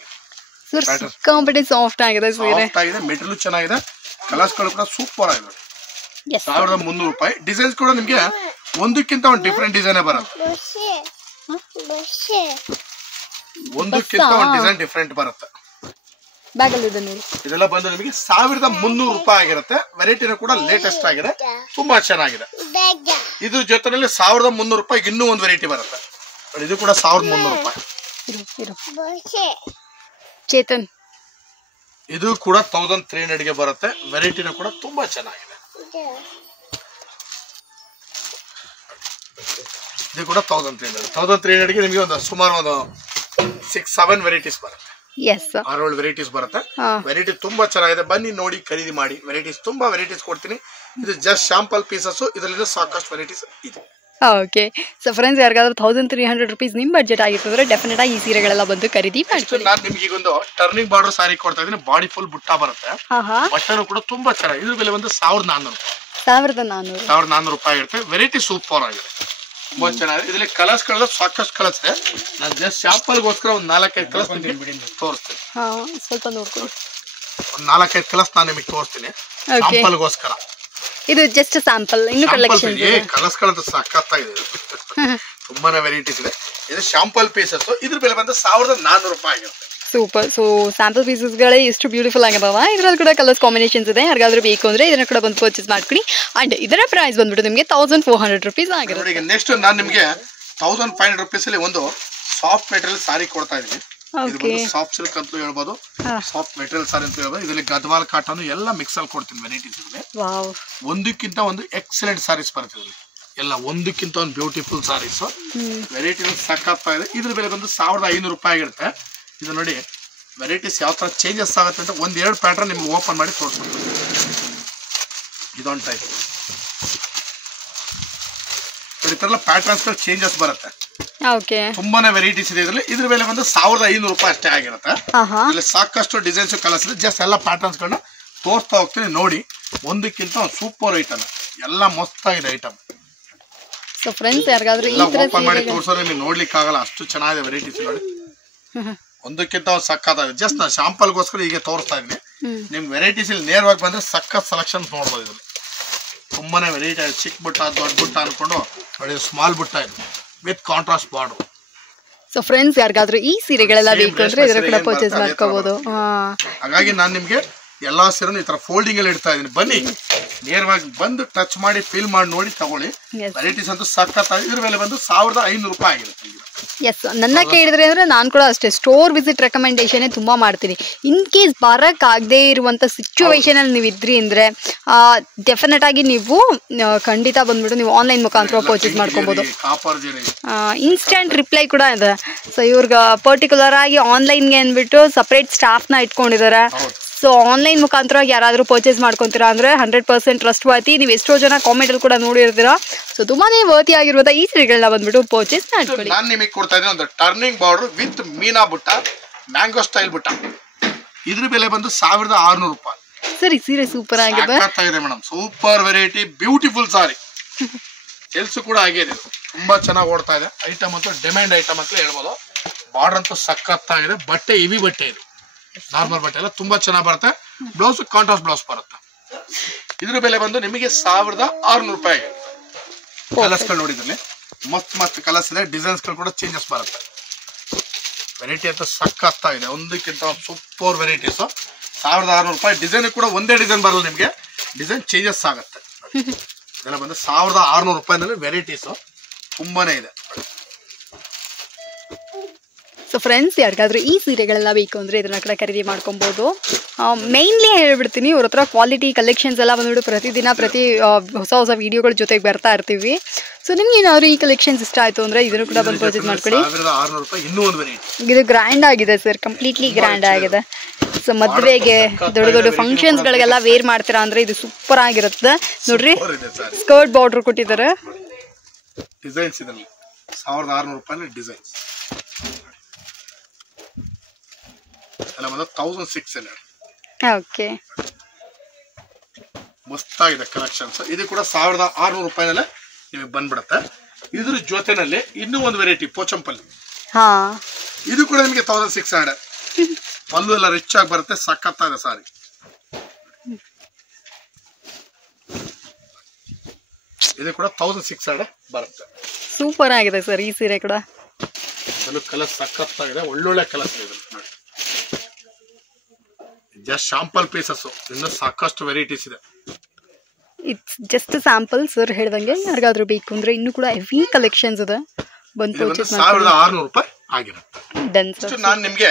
ಸಾಫ್ಟ್ ಆಗಿದೆ ಸೀರೆ, ಮೆಟೀರಿಯಲ್ ಚೆನ್ನಾಗಿದೆ, ಕಲರ್ಸ್ ಗಳು ಕೂಡ ಸೂಪರ್ ಆಗಿದೆ. 1300 ರೂಪಾಯಿ. ಡಿಸೈನ್ಸ್ ಕೂಡ ನಿಮ್ಗೆ ಒಂದಕ್ಕಿಂತ ಒಂದು ಡಿಫ್ರೆಂಟ್ ಡಿಸೈನ್ ಬರುತ್ತೆ. ಒಂದಕ್ಕಿಂತ ಒಂದು ಡಿಸೈನ್ ಡಿಫ್ರೆಂಟ್ ಬರುತ್ತೆ. ಇದೆಲ್ಲ ಬಂದು ನಿಮಗೆ 1300 ರೂಪಾಯಿ ಆಗಿರುತ್ತೆ. ವೆರೈಟಿನ ಕೂಡ ಲೇಟೆಸ್ಟ್ ಆಗಿದೆ, ತುಂಬಾ ಚೆನ್ನಾಗಿದೆ. ಇದ್ರ ಜೊತೆನಲ್ಲಿ 1300 ರೂಪಾಯಿ ಇನ್ನೂ ಒಂದು ವೆರೈಟಿ ಬರುತ್ತೆ. ಇದು ಕೂಡ 1300 ರೂಪಾಯಿ. ಚೇತನ್, ಇದು ಕೂಡ 1300 ಗೆ ಬರುತ್ತೆ. ವೆರೈಟಿನ ಕೂಡ ತುಂಬಾ ಚೆನ್ನಾಗಿದೆ. ಇದು ಕೂಡ 1300 ಗೆ ನಿಮಗೆ ಒಂದು ಸುಮಾರು ಒಂದು 6-7 ವೆರೈಟೀಸ್ ಬರುತ್ತೆ. 6-7 ವೆರೈಟೀಸ್ ಬರುತ್ತೆ. ವೆರೈಟಿ ತುಂಬಾ ಚೆನ್ನಾಗಿದೆ. ಬನ್ನಿ ನೋಡಿ ಖರೀದಿ ಮಾಡಿ. ವೆರೈಟೀಸ್ ತುಂಬಾ ವೆರೈಟೀಸ್ ಕೊಡ್ತೀನಿ. ಇದು ಜಸ್ಟ್ ಶಾಂಪಲ್ ಪೀಸಸ್. ಇದರಲ್ಲಿ ಸಾಕಷ್ಟು ವೆರೈಟೀಸ್ ಇದೆ. ಓಕೆ. ಸೊ ಫ್ರೆಂಡ್ಸ್, ಯಾರಿಗಾದ್ರೂ 1300 ರೂಪೀಸ್ ನಿಮ್ ಬಡ್ಜೆಟ್ ಆಗಿರ್ತಂದ್ರೆ ಡೆಫಿನೆಟ್ ಆಗಿ ಈ ಸೀರೆಗಳೆಲ್ಲ ಬಂದು ಖರೀದಿ ಮಾಡ್ಕೊಳ್ಳಿ. ನಾನು ನಿಮ್ಗೆ ಈಗ ಒಂದು ಟರ್ನಿಂಗ್ ಬಾರ್ಡರ್ ಸಾರಿ ಕೊಡ್ತಾ ಇದೀನಿ. ಬಾಡಿ ಫುಲ್ ಬುಟ್ಟ ಬರುತ್ತೆ. ಬಟ್ಟೆನೂ ಕೂಡ ತುಂಬಾ ಚೆನ್ನಾಗಿದೆ. ಇದ್ರ ಬೆಲೆ ಬಂದು 1400 ರೂಪಾಯಿ ಇರುತ್ತೆ. ವೆರೈಟಿ ಸೂಪರ್ ಆಗಿದೆ, ತುಂಬಾ ಚೆನ್ನಾಗಿದೆ. ಇದರಲ್ಲಿ ಕಲರ್ಸ್ ಗಳು ಸಾಕಷ್ಟು ಕಲರ್ಸ್ ಇದೆ. ನಾನು ಜಸ್ಟ್ ಶಾಂಪಲ್ಗೋಸ್ಕರ ಒಂದು 4-5 ಕಲರ್ಸ್ ತೋರಿಸ್ತೀನಿ. ಸ್ವಲ್ಪ ನೋಡ್ಕೊಳ್ಳಿ. ಒಂದು 4-5 ಕಲರ್ಸ್ ನಾನು ನಿಮಗೆ ತೋರಿಸ್ತೀನಿ ಶಾಂಪಲ್ಗೋಸ್ಕರ. ಇದು ಜಸ್ಟ್ ಸ್ಯಾಂಪಲ್, ಇನ್ನು ಕಲೆಕ್ಷನ್ ಕಲರ್ಸ್ ಗಳಂತ ಸಖತ್ತಾಗಿದೆ. ತುಂಬಾನೇ ವೆರೈಟೀಸ್ ಇದೆ. ಇದು ಶಾಂಪಲ್ ಪೀಸಸ್. ಇದ್ರ ಬೆಲೆ ಬಂದು 1400 ರೂಪಾಯಿ ಆಗಿರುತ್ತೆ. ಸೂಪರ್. ಸೊ ಸ್ಯಾಂಪಲ್ ಪೀಸಸ್ ಗಳೇ ಎಷ್ಟು ಬ್ಯೂಟಿಫುಲ್ ಆಗಿದಾವ. ಇದ್ರಲ್ಲಿ ಕೂಡ ಕಲರ್ಸ್ ಕಾಂಬಿನೇಷನ್ಸ್ ಇದೆ. ಯಾರಿಗಾದ್ರೂ ಬೇಕು ಅಂದ್ರೆ ಇದನ್ನ ಕೂಡ ಬಂದು ಪರ್ಚೇಸ್ ಮಾಡ್ಕೊಳ್ಳಿ. ಅಂಡ್ ಇದರ ಪ್ರೈಸ್ ಬಂದ್ಬಿಟ್ಟು ನಿಮಗೆ 1400 ರೂಪೀಸ್ ಆಗಿರುತ್ತೆ. ನೆಕ್ಸ್ಟ್ ನಾನು ನಿಮಗೆ 1500 ರೂಪೀಸ್ ಅಲ್ಲಿ ಒಂದು ಸಾಫ್ಟ್ ಮೆಟೀರಿಯಲ್ ಸಾರಿ ಕೊಡ್ತಾ ಇದೀನಿ. ಸಾಫ್ಟ್ ಸಿಲ್ಕ್ ಅಂತ ಹೇಳ್ಬೋದು, ಸಾಫ್ಟ್ ಮೆಟೀರಿಯಲ್ ಸಾರಿ ಅಂತ ಹೇಳ್ಬೋದು. ಇದರಲ್ಲಿ ಗದ್ವಾಲ್ ಕಾಟನ್ ಎಲ್ಲ ಮಿಕ್ಸ್ ಅಲ್ಲಿ ಕೊಡ್ತೀನಿ ವೆರೈಟೀಸ್. ಒಂದಕ್ಕಿಂತ ಒಂದು ಎಕ್ಸಲೆಂಟ್ ಸಾರೀಸ್ ಬರುತ್ತೆ. ಎಲ್ಲ ಒಂದಕ್ಕಿಂತ ಒಂದು ಬ್ಯೂಟಿಫುಲ್ ಸಾರೀಸ್. ವೆರೈಟಿ ಸಖತ್ ಇದೆ. ಇದ್ರ ಬೆಲೆ ಬಂದು 1500 ರೂಪಾಯಿ ಆಗಿರುತ್ತೆ. ಇದು ನೋಡಿ, ವೆರೈಟೀಸ್ ಯಾವ ತರ ಚೇಂಜಸ್ ಆಗುತ್ತೆ ಅಂತ 1-2 ಪ್ಯಾಟರ್ನ್ ನಿಮ್ಗೆ ಓಪನ್ ಮಾಡಿ ತೋರಿಸ್ತೀನಿ. ಇದೊಂದು ಟೈಪ್ ಈ ತರ ಪ್ಯಾಟರ್ನ್ಸ್ ಚೇಂಜಸ್ ಬರುತ್ತೆ. ತುಂಬಾನೇ ವೆರೈಟೀಸ್ ಇದೆ ಇದರಲ್ಲಿ. ಇದ್ರ ಬೆಲೆ ಬಂದು 1500 ರೂಪಾಯಿ ಅಷ್ಟೇ ಆಗಿರುತ್ತೆ. ಇಲ್ಲಿ ಸಾಕಷ್ಟು ಡಿಸೈನ್ಸ್ ಕಲರ್ಸ್ ಇದೆ. ಜಸ್ಟ್ ಎಲ್ಲ ಪ್ಯಾಟರ್ನ್ಸ್ ಗಳನ್ನ ತೋರಿಸ್ತಾ ಹೋಗ್ತೀನಿ. ನೋಡಿ, ಒಂದಕ್ಕಿಂತ ಒಂದು ಸೂಪರ್ ಐಟಮ್, ಎಲ್ಲ ಮಸ್ತ್ ಆಗಿದೆ ಐಟಮ್. ಫ್ರೆಂಡ್ಸ್, ಯಾರಿಗಾದ್ರೂ ಓಪನ್ ಮಾಡಿ ತೋರಿಸೋದ್ರೆ ನಿಮಗೆ ನೋಡ್ಲಿಕ್ಕೆ ಆಗಲ್ಲ, ಅಷ್ಟು ಚೆನ್ನಾಗಿದೆ ವೆರೈಟೀಸ್. ನೋಡಿ, ಒಂದಕ್ಕಿಂತ ಸಕ್ಕತ್ತಾಗಿದೆ. ಜಸ್ಟ್ ನಾನು ಶಾಂಪಲ್ಗೋಸ್ಕರ ಹೀಗೆ ತೋರಿಸ್ತಾ ಇದೀನಿ. ನಿಮ್ ವೆರೈಟೀಸ್ ಇಲ್ಲಿ ನೇರವಾಗಿ ಬಂದ್ರೆ ಸಖತ್ ಸೆಲೆಕ್ಷನ್ ನೋಡ್ಬೋದು. ಇದ್ರಲ್ಲಿ ತುಂಬಾನೇ ವೆರೈಟಿ ಆಗಿದೆ. ಚಿಕ್ಕ ಬುಟ್ಟ ದೊಡ್ಡ ಬುಟ್ಟ ಅನ್ಕೊಂಡು ನೋಡಿ, ಸ್ಮಾಲ್ ಬುಟ್ಟ ಇದೆ with contrast border. So friends, ಯಾರಿಗಾದ್ರೂ ಈ ಸೀರೆಗಳೆಲ್ಲ ಬೇಕು ಅಂದ್ರೆ ಇದರ ಕೂಡ ಪರ್ಚೇಸ್ ಮಾಡ್ಕೋಬಹುದು. ಹಾಗಾಗಿ ನಾನು ನಿಮ್ಗೆ ಎಲ್ಲಾ ಸೀರೆನೂ ಈ ತರ ಫೋಲ್ಡಿಂಗ್ ಅಲ್ಲಿ ಇಡ್ತಾ ಇದೀನಿ. ಬನ್ನಿ ನೇರವಾಗಿ ಬಂದು ಟಚ್ ಮಾಡಿ ಫೀಲ್ ಮಾಡಿ ನೋಡಿ ತಗೊಳ್ಳಿ. ವೆರೈಟೀಸ್ ಅಂತೂ ಸಖತ್. ಇದ್ರ ಮೇಲೆ ಬಂದು 1500 ರೂಪಾಯಿ ಆಗಿರುತ್ತೆ. ಎಸ್, ನನ್ನ ಕೇಳಿದ್ರೆ ಅಂದ್ರೆ ನಾನು ಕೂಡ ಅಷ್ಟೇ ಸ್ಟೋರ್ ವಿಸಿಟ್ ರೆಕಮೆಂಡೇಶನ್ ತುಂಬಾ ಮಾಡ್ತೀನಿ. ಇನ್ ಕೇಸ್ ಬರಕ್ ಆಗದೆ ಇರುವಂತ ಸಿಚುವೇಶನ್ ಅಲ್ಲಿ ನೀವು ಇದ್ರಿ ಅಂದ್ರೆ ಡೆಫಿನೆಟ್ ಆಗಿ ನೀವು ಖಂಡಿತ ಬಂದ್ಬಿಟ್ಟು ನೀವು ಆನ್ಲೈನ್ ಮುಖಾಂತರ ಪರ್ಚೇಸ್ ಮಾಡ್ಕೋಬಹುದು. ಇನ್ಸ್ಟಂಟ್ ರಿಪ್ಲೈ ಕೂಡ ಇದೆ. ಸೊ ಇವ್ರಿಗೆ ಪರ್ಟಿಕ್ಯುಲರ್ ಆಗಿ ಆನ್ಲೈನ್ಗೆ ಅಂದ್ಬಿಟ್ಟು ಸಪರೇಟ್ ಸ್ಟಾಫ್ನ ಇಟ್ಕೊಂಡಿದ್ದಾರೆ. ಸೊ ಆನ್ಲೈನ್ ಮುಖಾಂತರ ಯಾರಾದರೂ ಪರ್ಚೇಸ್ ಮಾಡ್ಕೊತೀರಾ ಅಂದ್ರೆ 100% ಟ್ರಸ್ಟ್ ವರ್ತಿ. ನೀವು ಎಷ್ಟೋ ಜನ ಕಾಮೆಂಟ್ ಅಲ್ಲಿ ಕೂಡ ನೋಡಿರ್ತೀರಾ. ಸೊ ತುಂಬಾನೇ ವರ್ತಿ ಆಗಿರುವಂತ ಈ ಸೀರೆಗಳನ್ನ ಬಂದ್ಬಿಟ್ಟು ಪರ್ಚೇಸ್ ಮಾಡ್ಕೊಳ್ಳಿ. ನಾನು ನಿಮಗೆ ಕೊಡ್ತಾ ಇದ್ದೀನಿ ಒಂದು ಟರ್ನಿಂಗ್ ಬಾರ್ಡರ್ ವಿತ್ ಮೀನಾ ಬುಟ್ಟ, ಮ್ಯಾಂಗೋ ಸ್ಟೈಲ್ ಬುಟ್ಟ. ಇದ್ರ ಬೆಲೆ ಬಂದು 1600 ರೂಪಾಯಿ. ಸರಿ, ಸೀರೆ ಸೂಪರ್ ಆಗಿದೆ ಮೇಡಮ್. ಸೂಪರ್ ವೆರೈಟಿ, ಬ್ಯೂಟಿಫುಲ್ ಸಾರಿ. ಕೆಲ್ಸ ಕೂಡ ಆಗಿದೆ. ತುಂಬಾ ಚೆನ್ನಾಗಿ ಓಡ್ತಾ ಇದೆ. ಐಟಮ್ ಅಂತೂ ಡಿಮ್ಯಾಂಡ್ ಐಟಮ್ ಅಂತ ಹೇಳ್ಬೋದು. ಬಾರ್ಡರ್ ಅಂತೂ ಸಖತ್ತಾಗಿದೆ. ಬಟ್ಟೆ ಇವಿ ಬಟ್ಟೆ ಇದು, ನಾರ್ಮಲ್ ಬಟ್ಟೆ ಎಲ್ಲ ತುಂಬಾ ಚೆನ್ನಾಗಿ ಬರುತ್ತೆ. ಬ್ಲೌಸ್ ಕಾಂಟ್ರಾಸ್ಟ್ ಬ್ಲೌಸ್ ಬರುತ್ತೆ. ಇದ್ರ ಬೆಲೆ ಬಂದು ನಿಮಗೆ 1600 ರೂಪಾಯಿ. ಕಲರ್ಸ್ ಗಳು ನೋಡಿದ್ರಲ್ಲಿ ಮಸ್ತ್ ಕಲರ್ಸ್ ಇದೆ. ಡಿಸೈನ್ಸ್ ಗಳು ಕೂಡ ಚೇಂಜಸ್ ಬರುತ್ತೆ. ವೆರೈಟಿ ಅಂತ ಸಖತ್ತಾಗಿದೆ. ಒಂದಕ್ಕಿಂತ ಸೂಪರ್ ವೆರೈಟೀಸ್. 1600 ರೂಪಾಯಿ. ಡಿಸೈನ್ ಕೂಡ ಒಂದೇ ಡಿಸೈನ್ ಬರಲ್ಲ, ನಿಮ್ಗೆ ಡಿಸೈನ್ ಚೇಂಜಸ್ ಆಗುತ್ತೆ. ಇದೆಲ್ಲ ಬಂದು 1600 ರೂಪಾಯಿನಲ್ಲಿ ವೆರೈಟೀಸ್ ತುಂಬಾನೇ ಇದೆ. ಸೊ ಫ್ರೆಂಡ್ಸ್, ಯಾರಿಗಾದ್ರೂ ಈ ಸೀರೆಗಳೆಲ್ಲ ಬೇಕು ಅಂದರೆ ಇದನ್ನ ಕಡೆ ಖರೀದಿ ಮಾಡ್ಕೊಬೋದು. ಮೇನ್ಲಿ ಹೇಳ್ಬಿಡ್ತೀನಿ, ಇವ್ರ ಹತ್ರ ಕ್ವಾಲಿಟಿ ಕಲೆಕ್ಷನ್ಸ್ ಎಲ್ಲ ಬಂದ್ಬಿಟ್ಟು ಪ್ರತಿದಿನ ಹೊಸ ಹೊಸ ವಿಡಿಯೋಗಳ ಜೊತೆಗೆ ಬರ್ತಾ ಇರ್ತೀವಿ. ಸೊ ನಿಮ್ಗೆ ಏನಾದ್ರು ಈ ಕಲೆಕ್ಷನ್ಸ್ ಇಷ್ಟ ಆಯಿತು ಅಂದರೆ ಇದನ್ನು ಕೂಡ ಬಂದು ಪರ್ಚೇಸ್ ಮಾಡ್ಕೊಳ್ಳಿ. ಇದು ಗ್ರ್ಯಾಂಡ್ ಆಗಿದೆ ಸರ್, ಕಂಪ್ಲೀಟ್ಲಿ ಗ್ರ್ಯಾಂಡ್ ಆಗಿದೆ. ಸೊ ಮದುವೆಗೆ ದೊಡ್ಡ ದೊಡ್ಡ ಫಂಕ್ಷನ್ಸ್ಗಳಿಗೆಲ್ಲ ವೇರ್ ಮಾಡ್ತೀರಾ ಅಂದರೆ ಇದು ಸೂಪರ್ ಆಗಿರುತ್ತೆ. ನೋಡ್ರಿ, ಸ್ಕರ್ಟ್ ಬಾರ್ಡರ್ ಕೊಟ್ಟಿದ್ದಾರೆ. ಡಿಸೈನ್ಸ್ ಇದೆ 1600 ರೂಪಾಯಿ ಡಿಸೈನ್ಸ್. ಎಲ್ಲ ಬಂದು 1600. ಓಕೆ, ಮಸ್ತಾಗಿದೆ ಕಲೆಕ್ಷನ್ಸ್. ಇದು ಕೂಡ 1600 ರೂಪಾಯಿನಲ್ಲೇ ನಿಮಗೆ ಬಂದ್ಬಿಡುತ್ತೆ. ಇದ್ರ ಜೊತೆನಲ್ಲಿ ಇನ್ನೂ ಒಂದು ವೆರೈಟಿ ಪೋಚಂಪಲ್ಲಿ. ಇದು ಕೂಡ ನಿಮಗೆ 1600. ಪಲ್ಲು ಎಲ್ಲ ರಿಚ್ ಆಗಿ ಬರುತ್ತೆ. ಸಖತ್ತಾಗಿದೆ ಸಾರಿ. ಇದು ಕೂಡ 1600 ಬರುತ್ತೆ. ಸೂಪರ್ ಆಗಿದೆ ಸರ್ ಈ ಸೀರೆ ಕೂಡ. ಕಲರ್ ಸಖತ್ತಾಗಿದೆ. ಒಳ್ಳೊಳ್ಳೆ ಕಲರ್ಸ್ ಇದೆ. Just sample pieces. ಇನ್ನು ಸಾಕಷ್ಟು ವೆರೈಟೀಸ್ ಇದೆ. ಇಟ್ಸ್ ಜಸ್ಟ್ ಸ್ಯಾಂಪಲ್ ಸರ್ ಹೇಳ್ದಂಗೆ. ಯಾರಿಗಾದ್ರೂ ಬೇಕು ಅಂದ್ರೆ ಇನ್ನೂ ಕೂಡ ಹೆವಿ ಕಲೆಕ್ಷನ್ಸ್ ಇದೆ, ಬಂದು ಪರ್ಚೇಸ್ ಮಾಡಿ. 1600 ರೂಪಾಯಿ ಆಗಿರುತ್ತೆ. Done sir. ನಾನು ನಿಮ್ಗೆ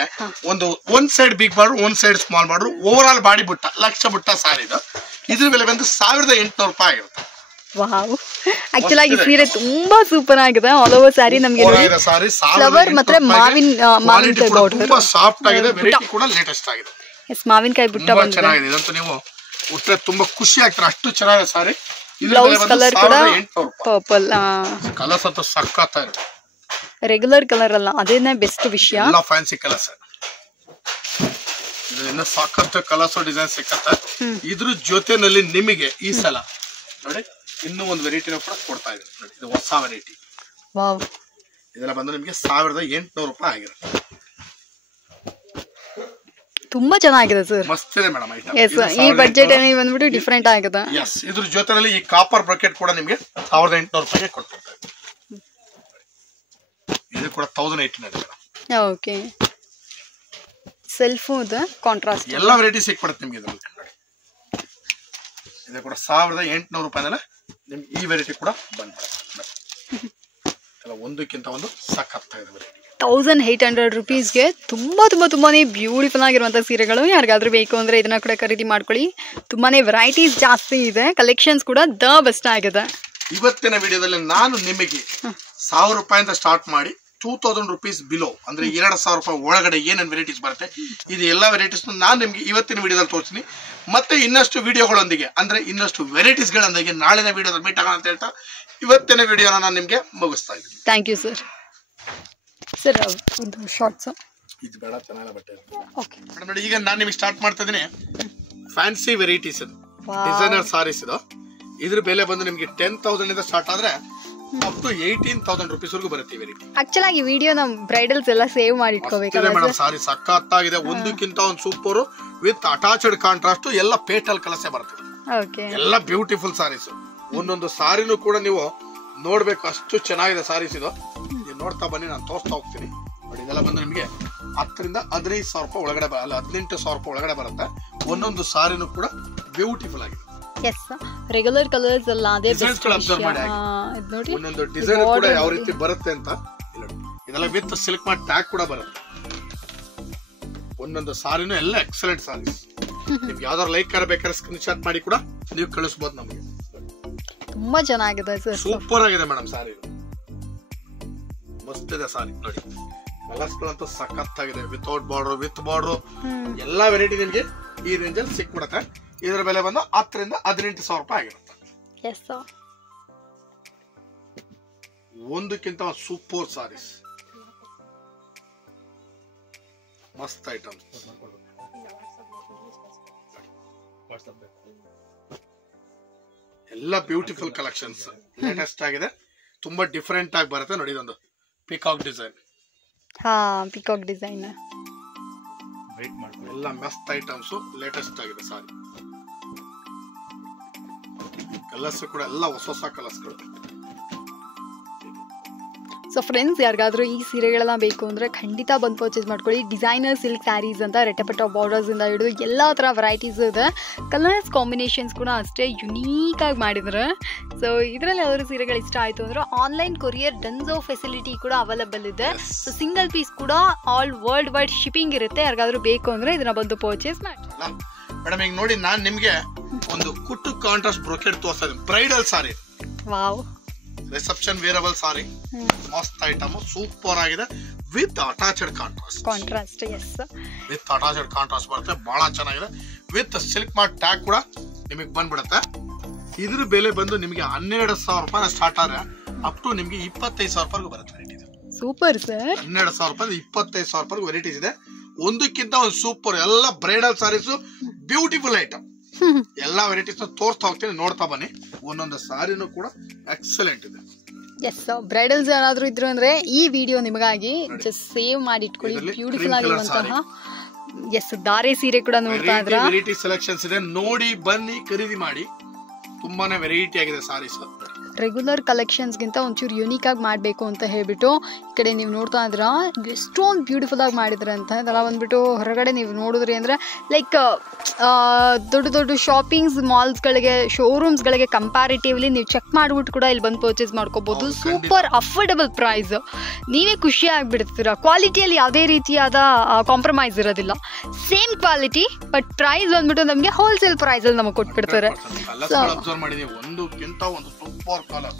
ಒಂದ್ ಸೈಡ್ ಬಿಗ್ ಬಾರ್ಡರ್, ಒಂದ್ side small border, over all body ಬುಟ್ಟ, ಲಕ್ಷ ಬುಟ್ಟ ಸಾರಿ ಇದು. ಇದ್ರ ಬೆಲೆ ಬಂದು 1800 ರೂಪಾಯಿ ಆಗಿರುತ್ತೆ. ವಾವ್, ಆಕ್ಚುಲಿ ಈ ಸೀರೆ ತುಂಬಾ ಸೂಪರ್ ಆಗಿದೆ. ಆಲ್ ಓವರ್ ಸ್ಯಾರಿ ನಮಗೆ ಫ್ಲವರ್ ಮತ್ತೆ ಮಾವಿನಕಾಯಿ ಬಾರ್ಡರ್ ತುಂಬಾ ಸಾಫ್ಟ್ ಆಗಿದೆ. ವೆರೈಟಿ ಕೂಡ ಲೇಟೆಸ್ಟ್ ಆಗಿದೆ. ಮಾವಿನಕಾಯಿ ಬುಟ್ಟ ಬಂದಿದೆ. ಚೆನ್ನಾಗಿದೆ. ಇದಂತೂ ನೀವು ಉಟ್ರೆ ತುಂಬಾ ಖುಷಿ ಆಗ್ತಾರೆ, ಅಷ್ಟು ಚೆನ್ನಾಗಿದೆ ಸಾರಿ. ಬ್ಲೌಸ್ ಕಲರ್ ಕೂಡ ಪರ್ಪಲ್. ಕಲರ್ಸ್ ಅಂತೂ ಸಖತ್ತಾಗಿದೆ. ರೆಗ್ಯುಲರ್ ಕಲರ್ ಅಲ್ಲ, ಅದೇನೇ ಬೆಸ್ಟ್ ವಿಷಯ. ಎಲ್ಲ ಫ್ಯಾನ್ಸಿ ಕಲರ್ಸ್. ಇನ್ನು ಸಾಕಷ್ಟು ಕಲರ್ಸ್ ಡಿಸೈನ್ ಸಿಕ್ಕತ್ತೆ. ಇದ್ರ ಜೊತೆನಲ್ಲಿ ನಿಮಗೆ ಈ ಸಲ ನೋಡಿ ಇನ್ನೂ ಒಂದು ವೆರೈಟಿನ ಕೂಡ ಕೊಡ್ತಾ ಇದೆ. ನೋಡಿ, ಇದು ಹೊಸ ವೆರೈಟಿ. ವಾವ್, ಇದೆಲ್ಲ ಬಂದು ನಿಮಗೆ 1800 ರೂಪಾಯಿ ಆಗಿರುತ್ತೆ. ತುಂಬಾ ಚೆನ್ನಾಗಿದೆ ಸರ್. ಮಸ್ತ್ ಇದೆ ಮೇಡಮ್ ಐಟಮ್. ಈ ಬಡ್ಜೆಟ್ ಅಲ್ಲಿ ಬಂದ್ಬಿಟ್ಟು ಡಿಫರೆಂಟ್ ಆಗಿದೆ. ಎಸ್, ಇದ್ರ ಜೊತೆನಲ್ಲಿ ಈ ಕಾಪರ್ ಬ್ರಾಕೆಟ್ ಕೂಡ ನಿಮಗೆ 1800 ರೂಪಾಯಿಗೆ ಕೊಡ್ತಾರೆ. ಇದು ಕೂಡ 1800. ಓಕೆ, ಸೆಲ್ಫ್ ಇದೆ, ಕಾಂಟ್ರಾಸ್ಟ್ ಎಲ್ಲ ವೆರೈಟಿ ಸಿಕ್ಬಿಡುತ್ತೆ ನಿಮಗೆ ಇದರಲ್ಲಿ. ಇದು ಕೂಡ 1800 ರೂಪಾಯಿನಲ್ಲ ನಿಮ್ಗೆ ಈ ವೆರೈಟಿ ಕೂಡ ಬಂದ್ಬಿಡುತ್ತೆ. ಎಲ್ಲ ಒಂದಕ್ಕಿಂತ ಒಂದು ಸಖತ್ತಾಗಿದೆ ವೆರೈಟಿ. 1800 ರೂಪೀಸ್ಗೆ ತುಂಬಾನೇ ಬ್ಯೂಟಿಫುಲ್ ಆಗಿರುವಂಥ ಸೀರೆಗಳು. ಯಾರಿಗಾದ್ರೂ ಬೇಕು ಅಂದರೆ ಇದನ್ನ ಕೂಡ ಖರೀದಿ ಮಾಡ್ಕೊಳ್ಳಿ. ತುಂಬಾನೇ ವೆರೈಟೀಸ್ ಜಾಸ್ತಿ ಇದೆ, ಕಲೆಕ್ಷನ್ಸ್ ಕೂಡ ದ ಬೆಸ್ಟ್ ಆಗಿದೆ. ಇವತ್ತಿನ ವಿಡಿಯೋದಲ್ಲಿ ನಾನು ನಿಮಗೆ 1000 ರೂಪಾಯಿಂದ ಸ್ಟಾರ್ಟ್ ಮಾಡಿ 2000 ರೂಪೀಸ್ ಬಿಲೋ ಅಂದ್ರೆ 2000 ರೂಪಾಯಿ ಒಳಗಡೆ ಏನೇನು ವೆರೈಟೀಸ್ ಬರುತ್ತೆ, ಇದು ಎಲ್ಲ ವೆರೈಟೀಸ್ ನಾನು ನಿಮ್ಗೆ ಇವತ್ತಿನ ವಿಡಿಯೋದಲ್ಲಿ ತೋರಿಸ್ತೀನಿ. ಮತ್ತೆ ಇನ್ನಷ್ಟು ವಿಡಿಯೋಗಳೊಂದಿಗೆ ಅಂದ್ರೆ ಇನ್ನಷ್ಟು ವೆರೈಟೀಸ್ಗಳೊಂದಿಗೆ ನಾಳಿನ ವಿಡಿಯೋದಲ್ಲಿ ಮೀಟ್ ಆಗೋಣ ಅಂತ ಹೇಳ್ತಾ ಇವತ್ತಿನ ವಿಡಿಯೋನ ನಾನು ನಿಮ್ಗೆ ಮುಗಿಸ್ತಾ ಇದ್ದೀನಿ. Thank you sir. ಸರ್ ಒಂದು ಶಾರ್ಟ್ಸ್ ಇದು ಬೇಡ, ಚೆನ್ನಾಗಿ ಬಟ್ಟೆ. ಓಕೆ ಮೇಡಮ್, ನೋಡಿ ಈಗ ನಾನು ನಿಮಗೆ ಸ್ಟಾರ್ಟ್ ಮಾಡ್ತಾ ಇದ್ದೀನಿ. ಫ್ಯಾನ್ಸಿ ವೆರೈಟೀಸ್ ಇದು, ಡಿಸೈನರ್ ಸಾರೀಸ್ ಇದು. ಇದ್ರ ಬೆಲೆ ಬಂದು ನಿಮ್ಗೆ 10,000 ಇಂದ ಸ್ಟಾರ್ಟ್ ಆದ್ರೆ ಅಪ್ ಟು 18,000 rupees ವರೆಗೂ ಬರುತ್ತೆ ವೆರೈಟಿ. ಆಕ್ಚುಲ್ ಆಗಿ ವಿಡಿಯೋ ನಮ್ ಬ್ರೈಡಲ್ಸ್ ಎಲ್ಲ ಸೇವ್ ಮಾಡಿ ಇಟ್ಕೋಬೇಕಲ್ಲ ಮೇಡಮ್. ಸಾರಿ ಸಖತ್ತಾಗಿದೆ, ಒಂದಕ್ಕಿಂತ ಒಂದು ಸೂಪರ್ ವಿತ್ ಅಟ್ಯಾಚ್ಡ್ ಕಾಂಟ್ರಾಸ್ಟ್, ಎಲ್ಲ ಪೇಟಲ್ ಕಲಸೆ ಬರ್ತದೆ. ಓಕೆ, ಎಲ್ಲ ಬ್ಯೂಟಿಫುಲ್ ಸಾರೀಸ್. ಒಂದೊಂದು ಸಾರಿನೂ ಕೂಡ ನೀವು ನೋಡ್ಬೇಕು, ಅಷ್ಟು ಚೆನ್ನಾಗಿದೆ ಸಾರೀಸ್ ಇದು. ನೀವು ನೋಡ್ತಾ ಬನ್ನಿ, ನಾನು ತೋರಿಸ್ತಾ ಹೋಗ್ತೀನಿ ನೋಡಿ. ಇದೆಲ್ಲ ಬಂದು ನಿಮಗೆ 10,000 to 15,000 ರೂಪಾಯಿ ಒಳಗಡೆ ಅಲ್ಲ 18,000 ರೂಪಾಯಿ ಒಳಗಡೆ ಬರುತ್ತೆ. ಒಂದೊಂದು ಸಾರಿನೂ ಕೂಡ ಬ್ಯೂಟಿಫುಲ್ ಆಗಿದೆ. ಎಸ್, ರೆಗ್ಯುಲರ್ ಕಲರ್ಸ್ ಅಲ್ಲ, ಅದೇ ಅಬ್ಸರ್ವ್ ಮಾಡಿ ನೋಡಿ. ಒಂದೊಂದು ಡಿಸೈನ್ ಕೂಡ ಯಾವ ರೀತಿ ಬರುತ್ತೆ ಅಂತ. ಇದೆಲ್ಲ ವಿತ್ ಸಿಲ್ಕ್ ಮಾರ್ಟ್ ಟ್ಯಾಗ್ ಕೂಡ ಬರುತ್ತೆ. ಒಂದೊಂದು ಸಾರಿನೂ ಎಲ್ಲ ಎಕ್ಸಲೆಂಟ್ ಸಾರೀಸ್. ನಿಮ್ಗೆ ಯಾವ್ದಾರು ಲೈಕ್ ಬೇಕಾದ್ರೆ ಸ್ಕ್ರೀನ್ ಶಾಟ್ ಮಾಡಿ ಕೂಡ ನೀವು ಕಳಿಸಬಹುದು ನಮಗೆ. ತುಂಬಾ ಚೆನ್ನಾಗಿದೆ ಸರ್, ಸೂಪರ್ ಆಗಿದೆ ಮೇಡಮ್ ಸಾರಿ. ಮಸ್ತ್ ಇದೆ ಸಾರಿ ನೋಡಿ. ಕಲರ್ಸ್ ಗಳಂತೂ ಸಖತ್ತಾಗಿದೆ. ವಿತೌಟ್ ಬಾರ್ಡರ್, ವಿತ್ ಬಾರ್ಡರ್, ಎಲ್ಲಾ ವೆರೈಟಿ ನಿಮ್ಗೆ ಈ ರೇಂಜ್ ಅಲ್ಲಿ ಸಿಕ್ಬಿಡುತ್ತೆ. ಇದರ ಬೆಲೆ ಬಂದು 10,000 to 18,000 ರೂಪಾಯಿ ಆಗಿರುತ್ತೆ. ಒಂದಕ್ಕಿಂತ ಸೂಪರ್ ಸಾರೀಸ್, ಮಸ್ತ್ ಐಟಮ್. ಎಲ್ಲ ಬ್ಯೂಟಿಫುಲ್ ಕಲೆಕ್ಷನ್ಸ್, ಲೇಟೆಸ್ಟ್ ಆಗಿದೆ, ತುಂಬಾ ಡಿಫರೆಂಟ್ ಆಗಿ ಬರುತ್ತೆ ನೋಡಿ. ಇದೊಂದು ಪಿಕಾಕ್ ಡಿಸೈನ್. ಪಿಕಾಕ್ ಡಿಸೈನ್ ಎಲ್ಲ ಮಸ್ತ್ ಐಟಮ್ಸ್, ಲೇಟೆಸ್ಟ್ ಆಗಿದೆ ಸಾರಿ. ಕಲರ್ಸ್ ಕೂಡ ಎಲ್ಲ ಹೊಸ ಹೊಸ ಕಲರ್ಸ್ಗಳು. ಸೊ ಫ್ರೆಂಡ್ಸ್, ಯಾರಿಗಾದ್ರೂ ಈ ಸೀರೆಗಳೆಲ್ಲ ಬೇಕು ಅಂದರೆ ಖಂಡಿತ ಬಂದು ಪರ್ಚೇಸ್ ಮಾಡ್ಕೊಳ್ಳಿ. ಡಿಸೈನರ್ ಸಿಲ್ಕ್ ಸ್ಯಾರೀಸ್ ಅಂತ ರೆಟಪೆಟ ಬಾರ್ಡರ್ಸಿಂದ ಹಿಡಿದು ಎಲ್ಲ ಥರ ವೆರೈಟೀಸ್ ಇದೆ. ಕಲರ್ಸ್ ಕಾಂಬಿನೇಷನ್ಸ್ ಕೂಡ ಅಷ್ಟೇ ಯುನೀಕಾಗಿ ಮಾಡಿದ್ರೆ. ಸೊ ಇದರಲ್ಲಿ ಯಾವ್ದಾದ್ರು ಸೀರೆಗಳು ಇಷ್ಟ ಆಯಿತು ಅಂದರೆ ಆನ್ಲೈನ್ ಕೊರಿಯರ್ ಡನ್ಸೋ ಫೆಸಿಲಿಟಿ ಕೂಡ ಅವೈಲೇಬಲ್ ಇದೆ. ಸೊ ಸಿಂಗಲ್ ಪೀಸ್ ಕೂಡ ಆಲ್ ವರ್ಲ್ಡ್ ವೈಡ್ ಶಿಪ್ಪಿಂಗ್ ಇರುತ್ತೆ. ಯಾರಿಗಾದ್ರೂ ಬೇಕು ಅಂದರೆ ಇದನ್ನ ಬಂದು ಪರ್ಚೇಸ್ ಮಾಡಿ. ಮೇಡಮ್ ಈಗ ನೋಡಿ, ನಾನು ನಿಮಗೆ ಒಂದು ಕುಟ್ಟು ಕಾಂಟ್ರಾಸ್ಟ್ ಬ್ರೊಕೆಟ್ ತೋರಿಸ್ತಾ ಇದ್ದೀನಿ. Bridal sari, wow, reception wearable sari, ಮಸ್ತ್ ಐಟಮ್, ಸೂಪರ್ ಆಗಿದೆ. With attached contrast. Yes, with attached contrast ಬರುತ್ತೆ, ಬಹಳ ಚೆನ್ನಾಗಿದೆ. ವಿತ್ ಸಿಲ್ಕ್ ಮಾರ್ಟ್ ಟ್ಯಾಗ್ ಕೂಡ ನಿಮಗೆ ಬಂದ್ಬಿಡುತ್ತೆ. ಇದ್ರ ಬೆಲೆ ಬಂದು ನಿಮಗೆ 12,000 ರೂಪಾಯಿ ಸ್ಟಾರ್ಟ್ ಆದ್ರೆ ಅಪ್ ಟು ನಿಮಗೆ 25,000 ರೂಪಾಯಿಗೂ ಬರುತ್ತೆ ವೆರೈಟಿ. Super sir. 12,000 ರೂಪಾಯಿ 25,000 ರೂಪಾಯಿಗೂ ವೆರೈಟೀಸ್ ಇದೆ. ಒಂದಕ್ಕಿಂತ ಒಂದು ಸೂಪರ್, ಎಲ್ಲ ಬ್ರೈಡಲ್ ಸಾರೀಸ್, ಬ್ಯೂಟಿಫುಲ್ ಐಟಮ್. ಎಲ್ಲಾ ವೆರೈಟೀಸ್ ತೋರಿಸ್ತಾ ಹೋಗ್ತೀನಿ, ನೋಡ್ತಾ ಬನ್ನಿ. ಒಂದೊಂದು ಸಾರಿನೂ ಕೂಡ ಎಕ್ಸಲೆಂಟ್ ಇದೆ. ಎಸ್, ಬ್ರೈಡಲ್ಸ್ ಯಾರಾದ್ರೂ ಇದ್ರು ಅಂದ್ರೆ ಈ ವಿಡಿಯೋ ನಿಮಗಾಗಿ ಜಸ್ಟ್ ಸೇವ್ ಮಾಡಿ ಇಟ್ಕೊಳ್ಳಿ. ಬ್ಯೂಟಿಫುಲ್ ಆಗಿರುವಂತಹ ಎಸ್ ದಾರೆ ಸೀರೆ ಕೂಡ ನೋಡ್ತಾ ಇದ್ರ. ವೆರೈಟಿ ಸೆಲೆಕ್ಷನ್ಸ್ ಇದೆ, ನೋಡಿ ಬನ್ನಿ, ಖರೀದಿ ಮಾಡಿ. ತುಂಬಾನೇ ವೆರೈಟಿ ಆಗಿದೆ ಸಾರೀಸ್. ರೆಗ್ಯುಲರ್ ಕಲೆಕ್ಷನ್ಸ್ಗಿಂತ ಒಂಚೂರು ಯುನೀಕ್ ಆಗಿ ಮಾಡಬೇಕು ಅಂತ ಹೇಳ್ಬಿಟ್ಟು ಈ ಕಡೆ ನೀವು ನೋಡ್ತಾ ಇದ್ರ ಎಷ್ಟೊಂದು ಬ್ಯೂಟಿಫುಲ್ ಆಗಿ ಮಾಡಿದ್ರೆ ಅಂತ. ಇದೆಲ್ಲ ಬಂದ್ಬಿಟ್ಟು ಹೊರಗಡೆ ನೀವು ನೋಡಿದ್ರಿ ಅಂದರೆ ಲೈಕ್ ದೊಡ್ಡ ದೊಡ್ಡ ಶಾಪಿಂಗ್ಸ್ ಮಾಲ್ಸ್ಗಳಿಗೆ, ಶೋರೂಮ್ಸ್ಗಳಿಗೆ ಕಂಪ್ಯಾರಿಟಿವ್ಲಿ ನೀವು ಚೆಕ್ ಮಾಡಿಬಿಟ್ಟು ಕೂಡ ಇಲ್ಲಿ ಬಂದು ಪರ್ಚೇಸ್ ಮಾಡ್ಕೋಬೋದು. ಸೂಪರ್ ಅಫೋರ್ಡಬಲ್ ಪ್ರೈಸ್, ನೀವೇ ಖುಷಿ ಆಗಿಬಿಡ್ತೀರ. ಕ್ವಾಲಿಟಿಯಲ್ಲಿ ಯಾವುದೇ ರೀತಿಯಾದ ಕಾಂಪ್ರಮೈಸ್ ಇರೋದಿಲ್ಲ, ಸೇಮ್ ಕ್ವಾಲಿಟಿ ಬಟ್ ಪ್ರೈಸ್ ಬಂದ್ಬಿಟ್ಟು ನಮಗೆ ಹೋಲ್ಸೇಲ್ ಪ್ರೈಸಲ್ಲಿ ನಮಗೆ ಕೊಟ್ಬಿಡ್ತಾರೆ. ಒಂದಕ್ಕಿಂತ ಒಂದು ಸೂಪರ್ ಕಲರ್,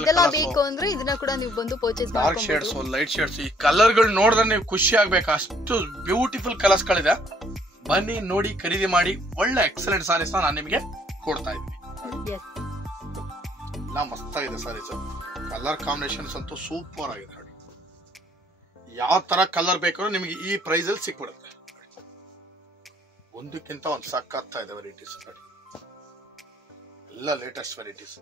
ಇದೆಲ್ಲ ಬೇಕು ಅಂದ್ರೆ ಇದನ್ನ ಕೂಡ ನೀವು ಬಂದು purchase dark shades, light shades, ಈ ಕಲರ್ ಗಳು ನೋಡಿದ್ರೆ ನೀವು ಖುಷಿ ಆಗ್ಬೇಕು. ಅಷ್ಟು ಬ್ಯೂಟಿಫುಲ್ ಕಲರ್ಸ್ ಗಳಿದೆ. ಬನ್ನಿ, ನೋಡಿ, ಖರೀದಿ ಮಾಡಿ. ಒಳ್ಳೆ ಎಕ್ಸಲೆಂಟ್ ಸಾರೀಸ್ ನಾನು ನಿಮಗೆ ಕೊಡ್ತಾ ಇದ್ದೀನಿ. ಎಲ್ಲ ಮಸ್ತ್ ಆಗಿದೆ ಸಾರೀಸ್. ಕಲರ್ ಕಾಂಬಿನೇಷನ್ಸ್ ಅಂತೂ ಸೂಪರ್ ಆಗಿದೆ ನೋಡಿ. ಯಾವ ತರ ಕಲರ್ ಬೇಕು ನಿಮಗೆ ಈ ಪ್ರೈಸ್ ಅಲ್ಲಿ ಸಿಕ್ಬಿಡುತ್ತೆ. ಒಂದಕ್ಕಿಂತ ಒಂದು ಸಕ್ಕತ್ತಾ ಇದೆ ವೆರೈಟೀಸ್ ನೋಡಿ. ಎಲ್ಲ ಲೇಟೆಸ್ಟ್ ವೆರೈಟೀಸ್.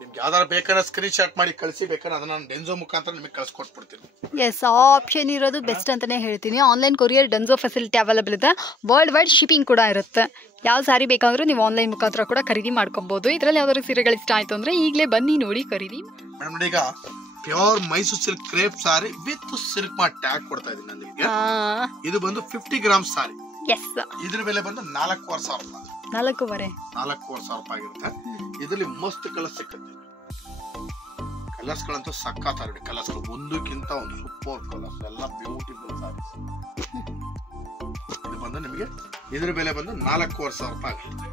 ನಿಮ್ಗೆ ಯಾವ್ದಾರ ಬೇಕಾದ್ರೆ ಸ್ಕ್ರೀನ್ ಶಾಟ್ ಮಾಡಿ ಕಳಿಸಿ, ಬೇಕಾದ್ರೆ ಅದನ್ನ ನಾನು ಡೆನ್ಸೋ ಮುಖಾಂತರ ನಿಮಗೆ ಕಳ್ಸಿಕೊಟ್ಬಿಡ್ತೀನಿ. ಎಸ್, ಆ ಆಪ್ಷನ್ ಇರೋದು ಬೆಸ್ಟ್ ಅಂತಾನೆ ಹೇಳ್ತೀನಿ. Online courier Dunzo facility available ಇದೆ. ವರ್ಲ್ಡ್ ವೈಡ್ ಶಿಪ್ಪಿಂಗ್ ಕೂಡ ಇರುತ್ತೆ. ಯಾವ ಸಾರಿ ಬೇಕಾದ್ರೂ ನೀವು ಆನ್ಲೈನ್ ಮುಖಾಂತರ ಕೂಡ ಖರೀದಿ ಮಾಡ್ಕೋಬಹುದು. ಇದರಲ್ಲಿ ಯಾವ್ದಾದ್ರು ಸೀರೆಗಳು ಇಷ್ಟ ಆಯ್ತು ಅಂದ್ರೆ ಈಗಲೇ ಬನ್ನಿ, ನೋಡಿ, ಖರೀದಿ. ಮೇಡಮ್ ನೋಡಿ, ಈಗ pure Mysuru silk crepe sorry with silk mart tag ಕೊಡ್ತಾ ಇದೀನಿ ನಾನು ನಿಮಗೆ. ಇದು ಬಂದು 50 ಗ್ರಾಮ್ಸ್ ಸಾರಿ. ಎಸ್, ಇದ್ರ ಬೆಲೆ ಬಂದು 4,500 ರೂಪಾಯಿ. 4,500 ರೂಪಾಯಿ ಆಗಿರುತ್ತೆ. ಇದರಲ್ಲಿ ಮಸ್ತ್ ಕಲರ್ ಸಿಕ್ಕುತ್ತೆ. ಕಲರ್ಸ್ ಗಳಂತೂ ಸಕ್ಕತ್ತಾಗಿ ಕಲರ್ಸ್, ಒಂದಕ್ಕಿಂತ ಒಂದು ಸೂಪರ್ ಕಲರ್ಸ್, ಎಲ್ಲ ಬ್ಯೂಟಿಫುಲ್ ಸಾರೀಸ್. ಇದು ಬಂದು ನಿಮಗೆ ಇದ್ರ ಬೆಲೆ ಬಂದು 4,500 ರೂಪಾಯಿ ಆಗುತ್ತೆ.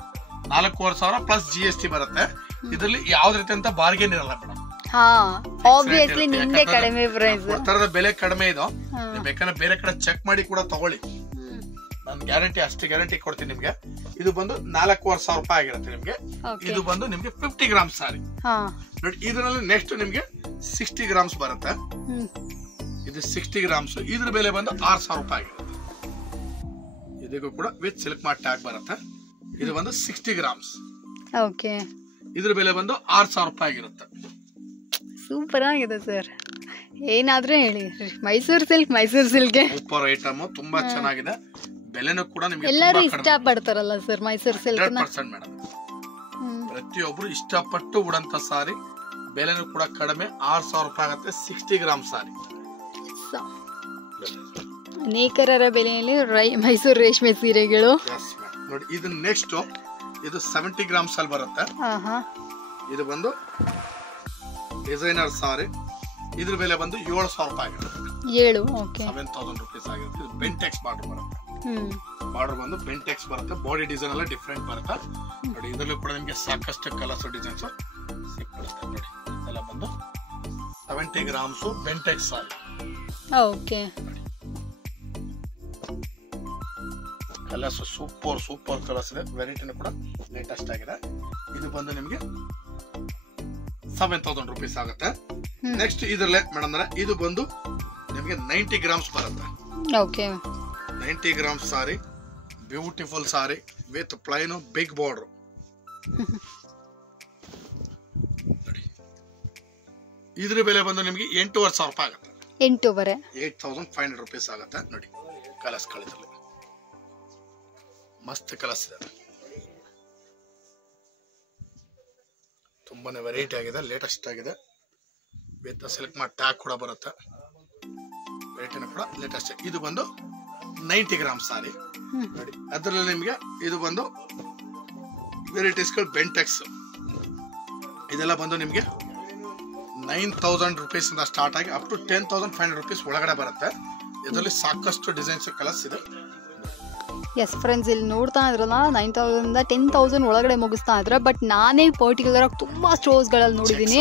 4,500 ಪ್ಲಸ್ GST ಬರುತ್ತೆ. ಇದರಲ್ಲಿ ಯಾವ್ದು ರೀತಿ ಅಂತ ಬಾರ್ಗೇನ್ ಇರಲ್ಲ ಮೇಡಮ್. ಆಬ್ವಿಯಸ್ಲಿ ನಿಮ್ದೇ ಕಡಿಮೆ ಪ್ರೈಸ್. ಒತ್ತರದ ಬೆಲೆ ಕಡಿಮೆ ಇದು. ಬೇಕಾದ್ರೆ ಬೇರೆ ಕಡೆ ಚೆಕ್ ಮಾಡಿ ಕೂಡ ತಗೊಳ್ಳಿ. ನಾನು ಗ್ಯಾರಂಟಿ, ಅಷ್ಟು ಗ್ಯಾರಂಟಿ ಕೊಡ್ತೀನಿ ನಿಮ್ಗೆ. ಇದು ಬಂದು 4,500 ರೂಪಾಯಿ ಆಗಿರುತ್ತೆ ನಿಮ್ಗೆ. ಇದು ಬಂದು ನಿಮ್ಗೆ 50 ಗ್ರಾಮ್ಸ್ ಸಾರಿ ನೋಡಿ. ಇದರಲ್ಲಿ ನೆಕ್ಸ್ಟ್ ನಿಮ್ಗೆ 60 ಗ್ರಾಮ್ಸ್ ಬರುತ್ತೆ. ಇದು 60 ಗ್ರಾಮ್ಸ್. ಇದ್ರ ಬೆಲೆ ಬಂದು 6,000 ರೂಪಾಯಿ ಆಗಿರುತ್ತೆ. ಇದಕ್ಕೂ ಕೂಡ ವಿತ್ ಸಿಲ್ಕ್ ಮಾರ್ಟ್ ಟ್ಯಾಗ್ ಬರುತ್ತೆ. ಇದು ಬಂದು 60 ಗ್ರಾಮ್ಸ್. ಓಕೆ. ಇದ್ರ ಬೆಲೆ ಬಂದು 6000 ರೂಪಾಯಿ ಆಗಿರುತ್ತೆ. ಸೂಪರ್ ಆಗಿದೆ ಸರ್, ಏನಾದ್ರೂ ಹೇಳಿ. ಮೈಸೂರು ಸಿಲ್ಕ್ಗೆ ಸೂಪರ್ ಐಟಮ್, ತುಂಬಾ ಚೆನ್ನಾಗಿದೆ. ಬೆಲೆನೂ ಕೂಡ ನಿಮಗೆ ಎಲ್ಲರೂ ಇಷ್ಟಪಡ್ತಾರಲ್ಲ ಸರ್ ಮೈಸೂರು ಸಿಲ್ಕ್. 100% ಮೇಡಮ್, ಪ್ರತಿಯೊಬ್ರು ಇಷ್ಟಪಟ್ಟು ಉಡಂತ ಸಾರಿ. ಬೆಲೆನೂ ಕೂಡ ಕಡಿಮೆ, 6000 ರೂಪಾಯಿ ಆಗುತ್ತೆ. 60 ಗ್ರಾಮ್ ಸಾರಿ, ಅನೇಕರ ಬೆಲೆಯಲ್ಲಿ ಮೈಸೂರು ರೇಷ್ಮೆ ಸೀರೆಗಳು. ನೋಡಿ ಇದು ನೆಕ್ಸ್ಟ್, ಇದು 70 ಗ್ರಾಮ್ಸ್ ಅಲ್ಲಿ ಬರುತ್ತೆ. ಇದು ಬಂದು ಡಿಸೈನರ್ ಸಾರಿ. ಇದ್ರ ಬೆಲೆ ಬಂದು 7000 ರೂಪಾಯಿ ಆಗಿರುತ್ತೆ. 7000 ರುಪೀಸ್ ಆಗಿರುತ್ತೆ. ಇದು ಬೆಂಟೆಕ್ಸ್ ಬಾರ್ಡರ್ ಬರುತ್ತೆ. ಬಾರ್ಡರ್ ಬಂದು ಬೆಂಟೆಕ್ಸ್ ಬರುತ್ತೆ. ಬಾಡಿ ಡಿಸೈನ್ ಎಲ್ಲ ಡಿಫ್ರೆಂಟ್ ಬರುತ್ತೆ. ನೋಡಿ ಇದರಲ್ಲೂ ಕೂಡ ನಿಮಗೆ ಸಾಕಷ್ಟು ಕಲರ್ಸ್ ಡಿಸೈನ್ಸ್ ಸಿಕ್ಬಿಡುತ್ತೆ. ನೋಡಿ ಇದೆಲ್ಲ ಬಂದು 70 ಗ್ರಾಮ್ಸ್ ಬೆಂಟೆಕ್ಸ್ ಸಾರಿ. ಓಕೆ, ಕಲರ್ಸ್ ಸೂಪರ್ ಕಲರ್ಸ್ ಇದೆ. ವೆರೈಟಿನೂ ಕೂಡ ಲೇಟೆಸ್ಟ್ ಆಗಿದೆ. ಇದು ಬಂದು ನಿಮಗೆ 7000 ರುಪೀಸ್ ಆಗುತ್ತೆ. ನೆಕ್ಸ್ಟ್ ಇದರಲ್ಲೇ ಮೇಡಮ್ ಇದು ಬಂದು ನಿಮಗೆ 90 ಗ್ರಾಮ್ಸ್ ಬರುತ್ತೆ. 90 grams sari, beautiful sari with plain big border. ಇದ್ರ ಬೆಲೆ ಬಂದು ನಿಮಗೆ 8500 ರೂಪಾಯಿ ಆಗುತ್ತೆ. 8500 ರುಪೀಸ್ ಆಗುತ್ತೆ. ನೋಡಿ ಕಲರ್ಸ್ ಗಳಿದ್ರಲ್ಲಿ ಮಸ್ತ್ ಕಲರ್ಸ್ ಇದೆ, ತುಂಬಾನೇ ವೆರೈಟಿ ಆಗಿದೆ, ಲೇಟೆಸ್ಟ್ ಆಗಿದೆ. ವಿತ್ ಸಿಲ್ಕ್ ಮಾರ್ಕ್ ಟ್ಯಾಗ್ ಕೂಡ ಬರುತ್ತೆ. ವೆರೈಟಿನೂ ಕೂಡ ಲೇಟೆಸ್ಟ್. ಇದು ಬಂದು 90 ಗ್ರಾಮ್ ಸಾರಿ. ನೋಡಿ ಅದರಲ್ಲಿ ನಿಮಗೆ ಇದು ಬಂದು ವೆರೈಟೀಸ್ಗಳು ಬೆಂಟೆಕ್ಸ್. ಇದೆಲ್ಲ ಬಂದು ನಿಮಗೆ 9000 ರುಪೀಸ್ ಇಂದ ಸ್ಟಾರ್ಟ್ ಆಗಿ ಅಪ್ ಟು 10500 ರುಪೀಸ್ ಒಳಗಡೆ ಬರುತ್ತೆ. ಇದರಲ್ಲಿ ಸಾಕಷ್ಟು ಡಿಸೈನ್ಸ್ ಕಲರ್ಸ್ ಇದೆ. ಎಸ್ ಫ್ರೆಂಡ್ಸ್, ಇಲ್ಲಿ ನೋಡ್ತಾ ಇದ್ರಲ್ಲ 9000 10,000 ಒಳಗಡೆ ಮುಗಿಸ್ತಾ ಇದ್ರೆ. ಬಟ್ ನಾನೇ ಪರ್ಟಿಕ್ಯುಲರ್ ಆಗಿ ತುಂಬ ಸ್ಟೋರ್ಸ್ಗಳಲ್ಲಿ ನೋಡಿದ್ದೀನಿ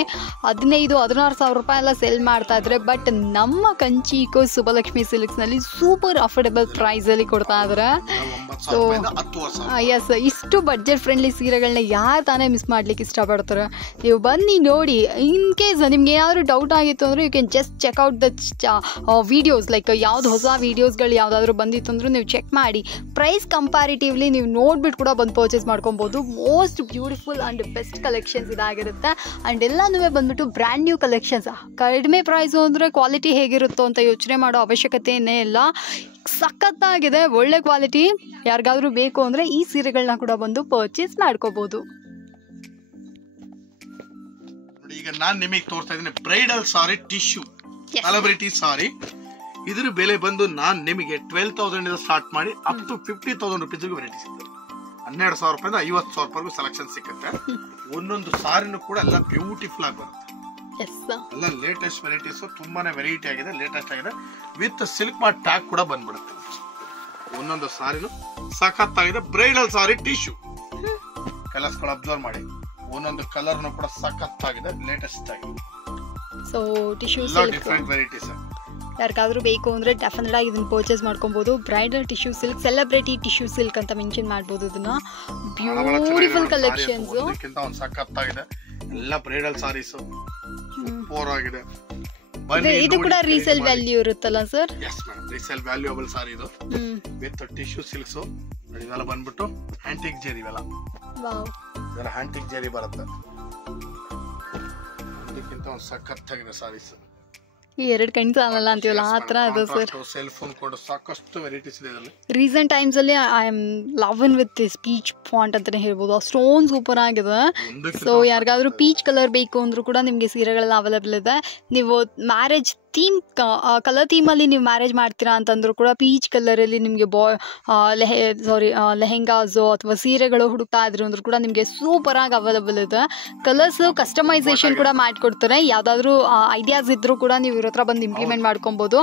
15,000-16,000 ರೂಪಾಯಿ ಎಲ್ಲ ಸೆಲ್ ಮಾಡ್ತಾ ಇದ್ರೆ. ಬಟ್ ನಮ್ಮ ಕಂಚಿ ಇಕೋ ಸುಬ್ಬಲಕ್ಷ್ಮಿ ಸಿಲ್ಕ್ಸ್ನಲ್ಲಿ ಸೂಪರ್ ಅಫೋರ್ಡೆಬಲ್ ಪ್ರೈಸಲ್ಲಿ ಕೊಡ್ತಾ ಇದ್ದಾರೆ. ಸೊ ಎಸ್, ಇಷ್ಟು ಬಡ್ಜೆಟ್ ಫ್ರೆಂಡ್ಲಿ ಸೀರೆಗಳನ್ನ ಯಾರು ತಾನೇ ಮಿಸ್ ಮಾಡ್ಲಿಕ್ಕೆ ಇಷ್ಟಪಡ್ತಾರೆ. ನೀವು ಬನ್ನಿ ನೋಡಿ. ಇನ್ ಕೇಸ್ ನಿಮ್ಗೆ ಏನಾದರೂ ಡೌಟ್ ಆಗಿತ್ತು ಅಂದರೆ you can just check out the videos. Like ಯಾವ್ದು ಹೊಸ ವಿಡಿಯೋಸ್ಗಳು ಯಾವುದಾದ್ರೂ ಬಂದಿತ್ತು ಅಂದ್ರೆ ನೀವು ಚೆಕ್ ಮಾಡಿ. ಪ್ರೈಸ್ ಕಂಪ್ಯಾರಿಟಿವ್ಲಿ ನೀವು ನೋಡ್ಬಿಟ್ಟು ಕೂಡ ಬಂದು ಪರ್ಚೇಸ್ ಮಾಡ್ಕೊಬೋದು. Most beautiful and best collections ಇದಾಗಿರುತ್ತೆ. ಆ್ಯಂಡ್ ಎಲ್ಲನೂ ಬಂದ್ಬಿಟ್ಟು ಬ್ರ್ಯಾಂಡ್ ನ್ಯೂ ಕಲೆಕ್ಷನ್ಸ್. ಕಡಿಮೆ ಪ್ರೈಸು ಅಂದರೆ ಕ್ವಾಲಿಟಿ ಹೇಗಿರುತ್ತೋ ಅಂತ ಯೋಚನೆ ಮಾಡೋ ಅವಶ್ಯಕತೆಯೇ ಇಲ್ಲ. ಸಖತ್ತಾಗಿದೆ, ಒಳ್ಳೆ ಕ್ವಾಲಿಟಿ. ಯಾರಿಗಾದ್ರೂ ಬೇಕು ಅಂದರೆ ಈ ಸೀರೆಗಳನ್ನ ಕೂಡ ಬಂದು ಪರ್ಚೇಸ್ ಮಾಡ್ಕೋಬೋದು. ಈಗ ನಾನು ನಿಮಗೆ ತೋರಿಸ್ತಾ ಇದ್ದೀನಿ ಬ್ರೈಡಲ್ ಸಾರಿ ಟಿಶ್ಯೂ ಸೆಲೆಬ್ರಿಟಿ ಸಾರಿ. ಇದ್ರ ಬೆಲೆ ಬಂದು ನಾನು ನಿಮಗೆ 12,000 ಸ್ಟಾರ್ಟ್ ಮಾಡಿ ಅಪ್ ಟು 50,000 ರುಪೀಸ್ ವೆರೈಟಿ ಸಿಗ್ತದೆ. 12,000 ರೂಪಾಯಿಂದ 50,000 ರೂಪಾಯಿಗೂ ಸೆಲೆಕ್ಷನ್ ಸಿಗುತ್ತೆ. ಒಂದೊಂದು ಸಾರಿನೂ ಕೂಡ ಎಲ್ಲ ಬ್ಯೂಟಿಫುಲ್ ಆಗಿ ಬರುತ್ತೆ. ಎಲ್ಲ ಲೇಟೆಸ್ಟ್ ವೆರೈಟೀಸ್, ತುಂಬಾನೇ ವೆರೈಟಿ ಆಗಿದೆ, ಲೇಟೆಸ್ಟ್ ಆಗಿದೆ. ವಿತ್ ಸಿಲ್ಕ್ ಮಾರ್ಕ್ ಟ್ಯಾಗ್ ಕೂಡ ಬಂದ್ಬಿಡುತ್ತೆ. ಒಂದೊಂದು ಸಾರಿನೂ ಸಖತ್ತಾಗಿದೆ. ಬ್ರೈಡಲ್ ಸಾರಿ ಟಿಶ್ಯೂ ಕಲರ್ಸ್ ಗಳು ಅಬ್ಸರ್ವ್ ಮಾಡಿ. ಒಂದೊಂದು ಕಲರ್ನು ಕೂಡ ಸಖತ್ತಾಗಿದೆ, ಲೇಟೆಸ್ಟ್ ಆಗಿದೆ. ಸೊ ಟಿಶ್ಯೂ ಡಿಫರೆಂಟ್ ವೆರೈಟೀಸ್ ಯಾರಿಗಾದ್ರೂ ಬೇಕು ಅಂದರೆ ಡೆಫಿನೆಟ್ ಆಗಿ ಇದನ್ನು ಪರ್ಚೇಸ್ ಮಾಡ್ಕೊಬೋದು. Bridal tissue silk, celebrity tissue silk ಅಂತ ಮೆನ್ಷನ್ ಮಾಡ್ಬೋದು. ಇದನ್ನ ಬ್ಯೂಟಿಫುಲ್ ಕಲೆಕ್ಷನ್ಸ್, ಒಂದು ಸಖತ್ತಾಗಿದೆ. ಎಲ್ಲ ಬ್ರೈಡಲ್ ಸಾರೀಸ್ ಸೂಪರ್ ಆಗಿದೆ. ಇದು ಕೂಡ ರೀಸೇಲ್ ವ್ಯಾಲ್ಯೂ ಇರುತ್ತಲ್ಲ sir? Yes madam, resale valuable sari ಇದು ವಿತ್ ಟಿಶ್ಯೂ ಸಿಲ್ಕ್ಸ್. ಇದೆಲ್ಲ ಬಂದ್ಬಿಟ್ಟು ಹ್ಯಾಂಟಿಕ್ ಜೆರಿ. ಇವೆಲ್ಲ ಇದೆಲ್ಲ ಹ್ಯಾಂಟಿಕ್ ಜೆರಿ ಬರುತ್ತೆ. ಇದಕ್ಕಿಂತ ಒಂದು ಸಖತ್ತಾಗಿದೆ ಸಾರೀಸ್. ಈ ಎರಡು ಕಣ್ಣು ಸಾಲಲ್ಲ ಅಂತೀವಲ್ಲ ಆ ಥರ ಅದು ಸರ್. ಸೆಲ್ ಫೋನ್ ಕೂಡ ಸಾಕಷ್ಟು ವೆರೈಟೀಸ್ ಇದೆ ಇದರಲ್ಲಿ. ರೀಸೆಂಟ್ ಟೈಮ್ಸ್ ಅಲ್ಲಿ I am love with this peach font ಅಂತಾನೆ ಹೇಳ್ಬೋದು. ಸ್ಟೋನ್ ಸೂಪರ್ ಆಗಿದೆ. ಸೊ ಯಾರಿಗಾದ್ರೂ ಪೀಚ್ ಕಲರ್ ಬೇಕು ಅಂದ್ರೂ ಕೂಡ ನಿಮಗೆ ಸೀರೆಗಳೆಲ್ಲ ಅವೈಲೇಬಲ್ ಇದೆ. ನೀವು ಮ್ಯಾರೇಜ್ ಥೀಮ್ ಕಲರ್ ಥೀಮಲ್ಲಿ ನೀವು ಮ್ಯಾರೇಜ್ ಮಾಡ್ತೀರಾ ಅಂತಂದ್ರೂ ಕೂಡ ಪೀಚ್ ಕಲರಲ್ಲಿ ನಿಮಗೆ ಲೆಹೆಂಗಾಸು ಅಥವಾ ಸೀರೆಗಳು ಹುಡುಕ್ತಾ ಇದ್ರು ಅಂದ್ರೂ ಕೂಡ ನಿಮಗೆ ಸೂಪರ್ ಆಗಿ ಅವೈಲೇಬಲ್ ಇದೆ. ಕಲರ್ಸ್ ಕಸ್ಟಮೈಸೇಷನ್ ಕೂಡ ಮಾಡಿಕೊಡ್ತಾರೆ. ಯಾವುದಾದ್ರೂ ಐಡಿಯಾಸ್ ಇದ್ರೂ ಕೂಡ ನೀವು ಇವ್ರ ಹತ್ರ ಬಂದು ಇಂಪ್ಲಿಮೆಂಟ್ ಮಾಡ್ಕೊಬೋದು.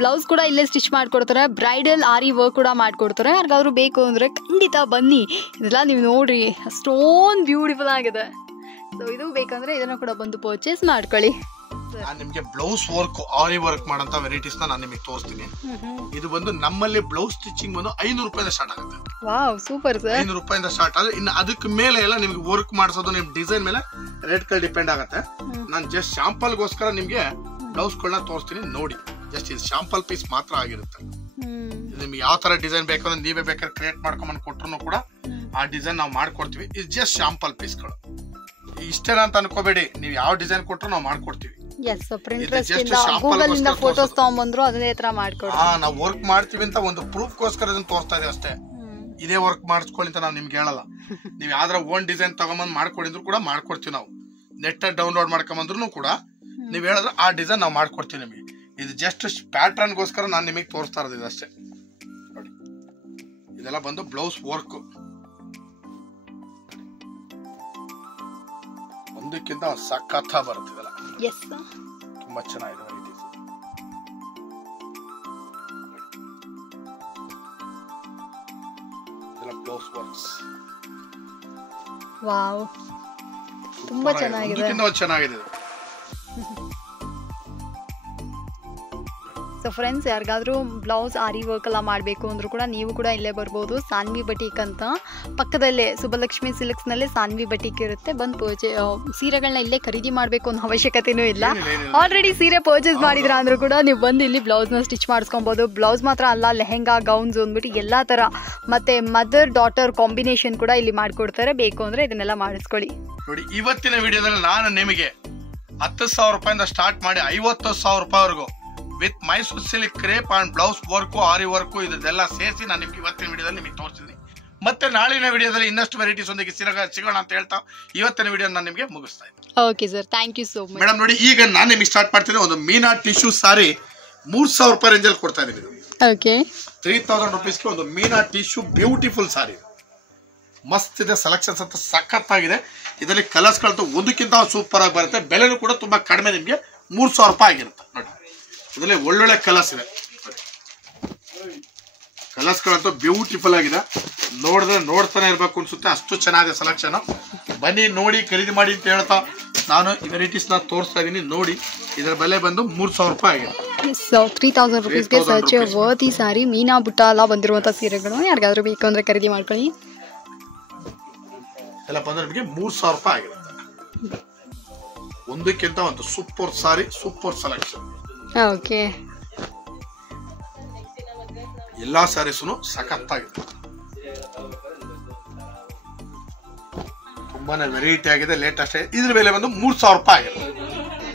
ಬ್ಲೌಸ್ ಕೂಡ ಇಲ್ಲೇ ಸ್ಟಿಚ್ ಮಾಡಿಕೊಡ್ತಾರೆ. ಬ್ರೈಡಲ್ ಆರಿ ವರ್ಕ್ ಕೂಡ ಮಾಡಿಕೊಡ್ತಾರೆ. ಯಾರಿಗಾದ್ರೂ ಬೇಕು ಅಂದರೆ ಖಂಡಿತ ಬನ್ನಿ. ಇದೆಲ್ಲ ನೀವು ನೋಡ್ರಿ, ಸ್ಟೋನ್ ಬ್ಯೂಟಿಫುಲ್ ಆಗಿದೆ. ಸೊ ಇದು ಬೇಕಂದ್ರೆ ಇದನ್ನು ಕೂಡ ಬಂದು ಪರ್ಚೇಸ್ ಮಾಡ್ಕೊಳ್ಳಿ. ನಾನು ನಿಮಗೆ ಬ್ಲೌಸ್ ವರ್ಕ್, ಆರಿ ವರ್ಕ್ ಮಾಡೋಂಥ ವೆರೈಟೀಸ್ ನಾನು ನಿಮಗೆ ತೋರಿಸ್ತೀನಿ. ಇದು ಬಂದು ನಮ್ಮಲ್ಲಿ ಬ್ಲೌಸ್ ಸ್ಟಿಚಿಂಗ್ ಬಂದು 500 ರೂಪಾಯಿಂದ ಸ್ಟಾರ್ಟ್ ಆಗುತ್ತೆ. Wow super sir. 500 ರೂಪಾಯಿಂದ ಸ್ಟಾರ್ಟ್ ಆದ್ರೆ ಇನ್ನು ಅದಕ್ಕೆ ಮೇಲೆ ಎಲ್ಲ ನಿಮ್ಗೆ ವರ್ಕ್ ಮಾಡಿಸೋದು ನಿಮ್ಮ ಡಿಸೈನ್ ಮೇಲೆ ರೇಟ್ ಗಳು ಡಿಪೆಂಡ್ ಆಗುತ್ತೆ. ನಾನು ಜಸ್ಟ್ ಶಾಂಪಲ್ಗೋಸ್ಕರ ನಿಮಗೆ ಬ್ಲೌಸ್ ಗಳನ್ನ ತೋರಿಸ್ತೀನಿ ನೋಡಿ. ಜಸ್ಟ್ ಇದು ಶಾಂಪಲ್ ಪೀಸ್ ಮಾತ್ರ ಆಗಿರುತ್ತೆ. ನಿಮ್ಗೆ ಯಾವ ತರ ಡಿಸೈನ್ ಬೇಕಂದ್ರೆ ನೀವೇ ಬೇಕಾದ್ರೆ ಕ್ರಿಯೇಟ್ ಮಾಡ್ಕೊಂಡ್ ಕೊಟ್ರು ಕೂಡ ಆ ಡಿಸೈನ್ ನಾವು ಮಾಡ್ಕೊಡ್ತೀವಿ. ಇದು ಜಸ್ಟ್ ಶಾಂಪಲ್ ಪೀಸ್ಗಳು. ಇಷ್ಟೇನಾ ಅಂತ ಅನ್ಕೋಬೇಡಿ, ನೀವು ಯಾವ ಡಿಸೈನ್ ಕೊಟ್ಟರು ನಾವು ಮಾಡ್ಕೊಡ್ತೀವಿ. ಎಸ್, ಪ್ರಿಂಟ್ರೆಸ್ಟ್ ಇಂದ ಗೂಗಲ್ ಇಂದ ಫೋಟೋಸ್ ತಗೊಂಡ್ಬಂದ್ರು ಅದೇ ತರ ಮಾಡ್ಕೊಡ್ತೀವಿ. ನಾವು ವರ್ಕ್ ಮಾಡ್ತೀವಿ ಅಂತ ಒಂದು ಪ್ರೂಫ್ಗೋಸ್ಕರ ಇದನ್ನ ತೋರಿಸ್ತಾ ಇದೀವಿ ಅಷ್ಟೇ. ಇದೇ ವರ್ಕ್ ಮಾಡಿಸ್ಕೊಳ್ಳಿ ಅಂತ ನಾವು ನಿಮ್ಗೆ ಹೇಳಲ್ಲ. ನೀವು ಯಾವ್ದಾರ ಓನ್ ಡಿಸೈನ್ ತಗೊಂಬಂದ್ ಮಾಡ್ಕೊಡಿದ್ರು ಕೂಡ ಮಾಡ್ಕೊಡ್ತೀವಿ. ನಾವು ನೆಟ್ ಡೌನ್ಲೋಡ್ ಮಾಡ್ಕೊಂಬಂದ್ರು ಕೂಡ ನೀವು ಹೇಳಿದ್ರೆ ಆ ಡಿಸೈನ್ ನಾವು ಮಾಡ್ಕೊಡ್ತೀವಿ ನಿಮಗೆ. ಇದು ಜಸ್ಟ್ ಪ್ಯಾಟರ್ನ್ಗೋಸ್ಕರ ನಾನು ನಿಮಗೆ ತೋರಿಸ್ತಾ ಇರೋದು ಅಷ್ಟೇ. ನೋಡಿ, ಇದೆಲ್ಲ ಬಂದು ಬ್ಲೌಸ್ ವರ್ಕ್, ಒಂದಕ್ಕಿಂತ ಸಖತ್ ಬರುತ್ತಿದೆಲ್ಲ. ತುಂಬಾ ಚೆನ್ನಾಗಿದೆ. ಬ್ಲೌಸ್ ವರ್ಕ್ಸ್ ವಾವ್, ತುಂಬಾ ಚೆನ್ನಾಗಿದೆ. ಚೆನ್ನಾಗಿದೆ. ಸೊ ಫ್ರೆಂಡ್ಸ್, ಯಾರಿಗಾದ್ರೂ ಬ್ಲೌಸ್ ಆರಿ ವರ್ಕ್ ಎಲ್ಲ ಮಾಡಬೇಕು ಅಂದ್ರೂ ಕೂಡ ನೀವು ಕೂಡ ಇಲ್ಲೇ ಬರ್ಬೋದು. ಸಾನ್ವಿ ಬಟೀಕ್ ಅಂತ ಪಕ್ಕದಲ್ಲೇ ಸುಬ್ಬಲಕ್ಷ್ಮಿ ಸಿಲ್ಕ್ಸ್ನಲ್ಲೇ ಸಾನ್ವಿ ಬಟೀಕ್ ಇರುತ್ತೆ. ಬಂದು ಸೀರೆಗಳನ್ನ ಇಲ್ಲೇ ಖರೀದಿ ಮಾಡಬೇಕು ಅನ್ನೋ ಅವಶ್ಯಕತೆನೂ ಇಲ್ಲ. ಆಲ್ರೆಡಿ ಸೀರೆ ಪರ್ಚೇಸ್ ಮಾಡಿದ್ರ ಅಂದ್ರೂ ಕೂಡ ನೀವು ಬಂದು ಇಲ್ಲಿ ಬ್ಲೌಸ್ನ ಸ್ಟಿಚ್ ಮಾಡಿಸ್ಕೊಬೋದು. ಬ್ಲೌಸ್ ಮಾತ್ರ ಅಲ್ಲ, ಲೆಹೆಂಗಾ, ಗೌನ್ಸ್ ಅಂದ್ಬಿಟ್ಟು ಎಲ್ಲ ಥರ, ಮತ್ತು ಮದರ್ ಡಾಟರ್ ಕಾಂಬಿನೇಷನ್ ಕೂಡ ಇಲ್ಲಿ ಮಾಡಿಕೊಡ್ತಾರೆ. ಬೇಕು ಅಂದರೆ ಇದನ್ನೆಲ್ಲ ಮಾಡಿಸ್ಕೊಳ್ಳಿ. ನೋಡಿ, ಇವತ್ತಿನ ವಿಡಿಯೋದಲ್ಲಿ ನಾನು ನಿಮಗೆ 10,000 ರೂಪಾಯಿಂದ ಸ್ಟಾರ್ಟ್ ಮಾಡಿ 50,000 ರೂಪಾಯಿವರೆಗೂ with Mysore silk crepe and blouse work, aari work, ಇದೆಲ್ಲ ಸೇರಿಸಿ ನಾನು ನಿಮ್ಗೆ ಇವತ್ತಿನ ವಿಡಿಯೋದಲ್ಲಿ ನಿಮಗೆ ತೋರಿಸಿದ್ದೀನಿ. ಮತ್ತೆ ನಾಳಿನ ವಿಡಿಯೋದಲ್ಲಿ ಇನ್ನಷ್ಟು ವೆರೈಟೀಸ್ ಒಂದಿಗೆ ಸಿಗೋಣ ಅಂತ ಹೇಳ್ತಾ ಇವತ್ತಿನ ವಿಡಿಯೋ ನಾನು ನಿಮಗೆ ಮುಗಿಸ್ತಾ ಇದ್ದೀನಿ. Okay sir, thank you so much. Madam ನೋಡಿ, ಈಗ ನಾನು ನಿಮಗೆ ಸ್ಟಾರ್ಟ್ ಮಾಡ್ತೀನಿ. ಒಂದು ಮೀನಾ ಟಿಶ್ಯೂ ಸಾರಿ 3,000 ರೂಪಾಯಿ ರೇಂಜಲ್ಲಿ ಕೊಡ್ತಾ ಇದ್ದೀನಿ. ಓಕೆ, 3,000 ರುಪೀಸ್ಗೆ ಒಂದು ಮೀನಾ ಟಿಶ್ಯೂ ಬ್ಯೂಟಿಫುಲ್ ಸಾರಿ, ಮಸ್ತ್ ಇದೆ. ಸೆಲೆಕ್ಷನ್ಸ್ ಅಂತ ಸಖತ್ತಾಗಿದೆ. ಇದರಲ್ಲಿ ಕಲರ್ಸ್ಗಳಂತೂ ಒಂದಕ್ಕಿಂತ ಸೂಪರ್ ಆಗಿ ಬರುತ್ತೆ. ಬೆಲೆನೂ ಕೂಡ ತುಂಬಾ ಕಡಿಮೆ, ನಿಮಗೆ 3,000 ರೂಪಾಯಿ ಆಗಿರುತ್ತೆ. ನೋಡಿ, ಇದರಲ್ಲಿ ಒಳ್ಳೊಳ್ಳೆ ಕಲರ್ಸ್ ಇದೆ. ಕಲರ್ಸ್ಗಳಂತೂ ಬ್ಯೂಟಿಫುಲ್ ಆಗಿದೆ. ನೋಡ್ತಾನೆ ಇರ್ಬೇಕು ಅನ್ಸುತ್ತೆ, ಅಷ್ಟು ಚೆನ್ನಾಗಿದೆ ಸೆಲೆಕ್ಷನ್. ಬನ್ನಿ ನೋಡಿ, ಖರೀದಿ ಮಾಡಿ ಅಂತ ಹೇಳ್ತಾ ನಾನು ಈ ವೆರೈಟೀಸ್ ನ ತೋರಿಸ್ತಾ ಇದೀನಿ. ನೋಡಿ, ಇದರ ಬೆಲೆ ಬಂದು 3,000 ರೂಪಾಯಿ ಆಗಿದೆ. 3,000 ರುಪೀಸ್ಗೆ ಸಚ್ ವರ್ತಿ ಸಾರಿ, ಮೀನಾ ಬುಟ್ಟ ಎಲ್ಲ ಬಂದಿರುವಂತ ಸೀರೆಗಳು ಯಾರಿಗಾದ್ರೂ ಬೇಕು ಅಂದ್ರೆ ಖರೀದಿ ಮಾಡ್ಕೊಳ್ಳಿ. ಎಲ್ಲ ಬಂದ್ರೆ ನಿಮಗೆ 3,000 ರೂಪಾಯಿ ಆಗಿರುತ್ತೆ. ಒಂದಕ್ಕಿಂತ ಒಂದು ಸೂಪರ್ ಸಾರಿ, ಸೂಪರ್ ಸೆಲೆಕ್ಷನ್. ಓಕೆ, ಎಲ್ಲಾ ಸ್ಯಾರೀಸು ಸಖತ್ತಾಗಿದೆ. ತುಂಬಾನೇ ವೆರೈಟಿ ಆಗಿದೆ, ಲೇಟೆಸ್ಟ್. ಇದ್ರ ಬೆಲೆ ಬಂದು 3,000 ರೂಪಾಯಿ ಆಗಿದೆ.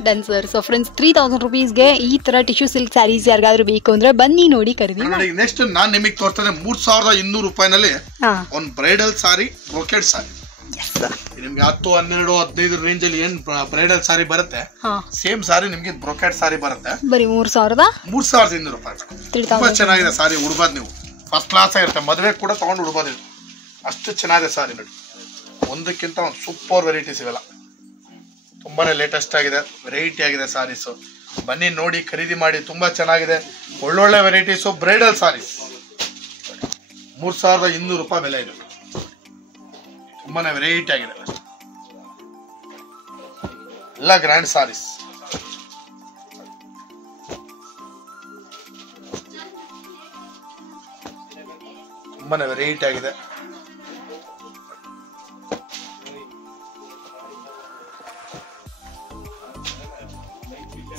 Done sir. ಸೊ ಫ್ರೆಂಡ್ಸ್, 3,000 ರುಪೀಸ್ಗೆ ಈ ತರ ಟಿಶ್ಯೂ ಸಿಲ್ಕ್ ಸ್ಯಾರೀಸ್ ಯಾರಿಗಾದ್ರೂ ಬೇಕು ಅಂದ್ರೆ ಬನ್ನಿ ನೋಡಿ ಖರೀದಿ. ನೆಕ್ಸ್ಟ್ ನಾನು ನಿಮಗೆ ತೋರಿಸ್ತೇನೆ 3,200 ರೂಪಾಯಿನಲ್ಲಿ ಒಂದು ಬ್ರೈಡಲ್ ಸಾರಿ, ಬ್ರೊಕೆಡ್ ಸಾರಿ. ನಿಮ್ಗೆ 10, 12, 15 ರೇಂಜ್ ಅಲ್ಲಿ ಏನ್ ಬ್ರೈಡಲ್ ಸಾರಿ ಬರುತ್ತೆ, ಸೇಮ್ ಸಾರಿ ನಿಮ್ಗೆ ಬ್ರೊಕೆಡ್ ಸಾರಿ ಬರುತ್ತೆ. ಬರೀ 3,200 ರೂಪಾಯಿ. ತುಂಬಾ ಚೆನ್ನಾಗಿದೆ ಸಾರಿ. ಉಡ್ಬೋದು ನೀವು, ಫಸ್ಟ್ ಕ್ಲಾಸ್ ಆಗಿರುತ್ತೆ. ಮದುವೆ ಕೂಡ ತಗೊಂಡು ಉಡ್ಬೋದು, ಅಷ್ಟು ಚೆನ್ನಾಗಿದೆ ಸಾರಿ. ನೋಡಿ, ಒಂದಕ್ಕಿಂತ ಒಂದು ಸೂಪರ್ ವೆರೈಟೀಸ್ ಇವೆಲ್ಲ. ತುಂಬಾನೇ ಲೇಟೆಸ್ಟ್ ಆಗಿದೆ, ವೆರೈಟಿ ಆಗಿದೆ ಸಾರೀಸ್. ಬನ್ನಿ ನೋಡಿ, ಖರೀದಿ ಮಾಡಿ. ತುಂಬಾ ಚೆನ್ನಾಗಿದೆ, ಒಳ್ಳೊಳ್ಳೆ ವೆರೈಟೀಸ್ ಬ್ರೈಡಲ್ ಸಾರೀಸ್. 3,200 ರೂಪಾಯಿ ಬೆಲೆ ಇದೆ. ತುಂಬಾನೇ ವೆರೈಟಿ ಆಗಿದೆ, ಎಲ್ಲ ಗ್ರ್ಯಾಂಡ್ ಸಾರೀಸ್. ತುಂಬಾನೇ ವೆರೈಟಿ ಆಗಿದೆ.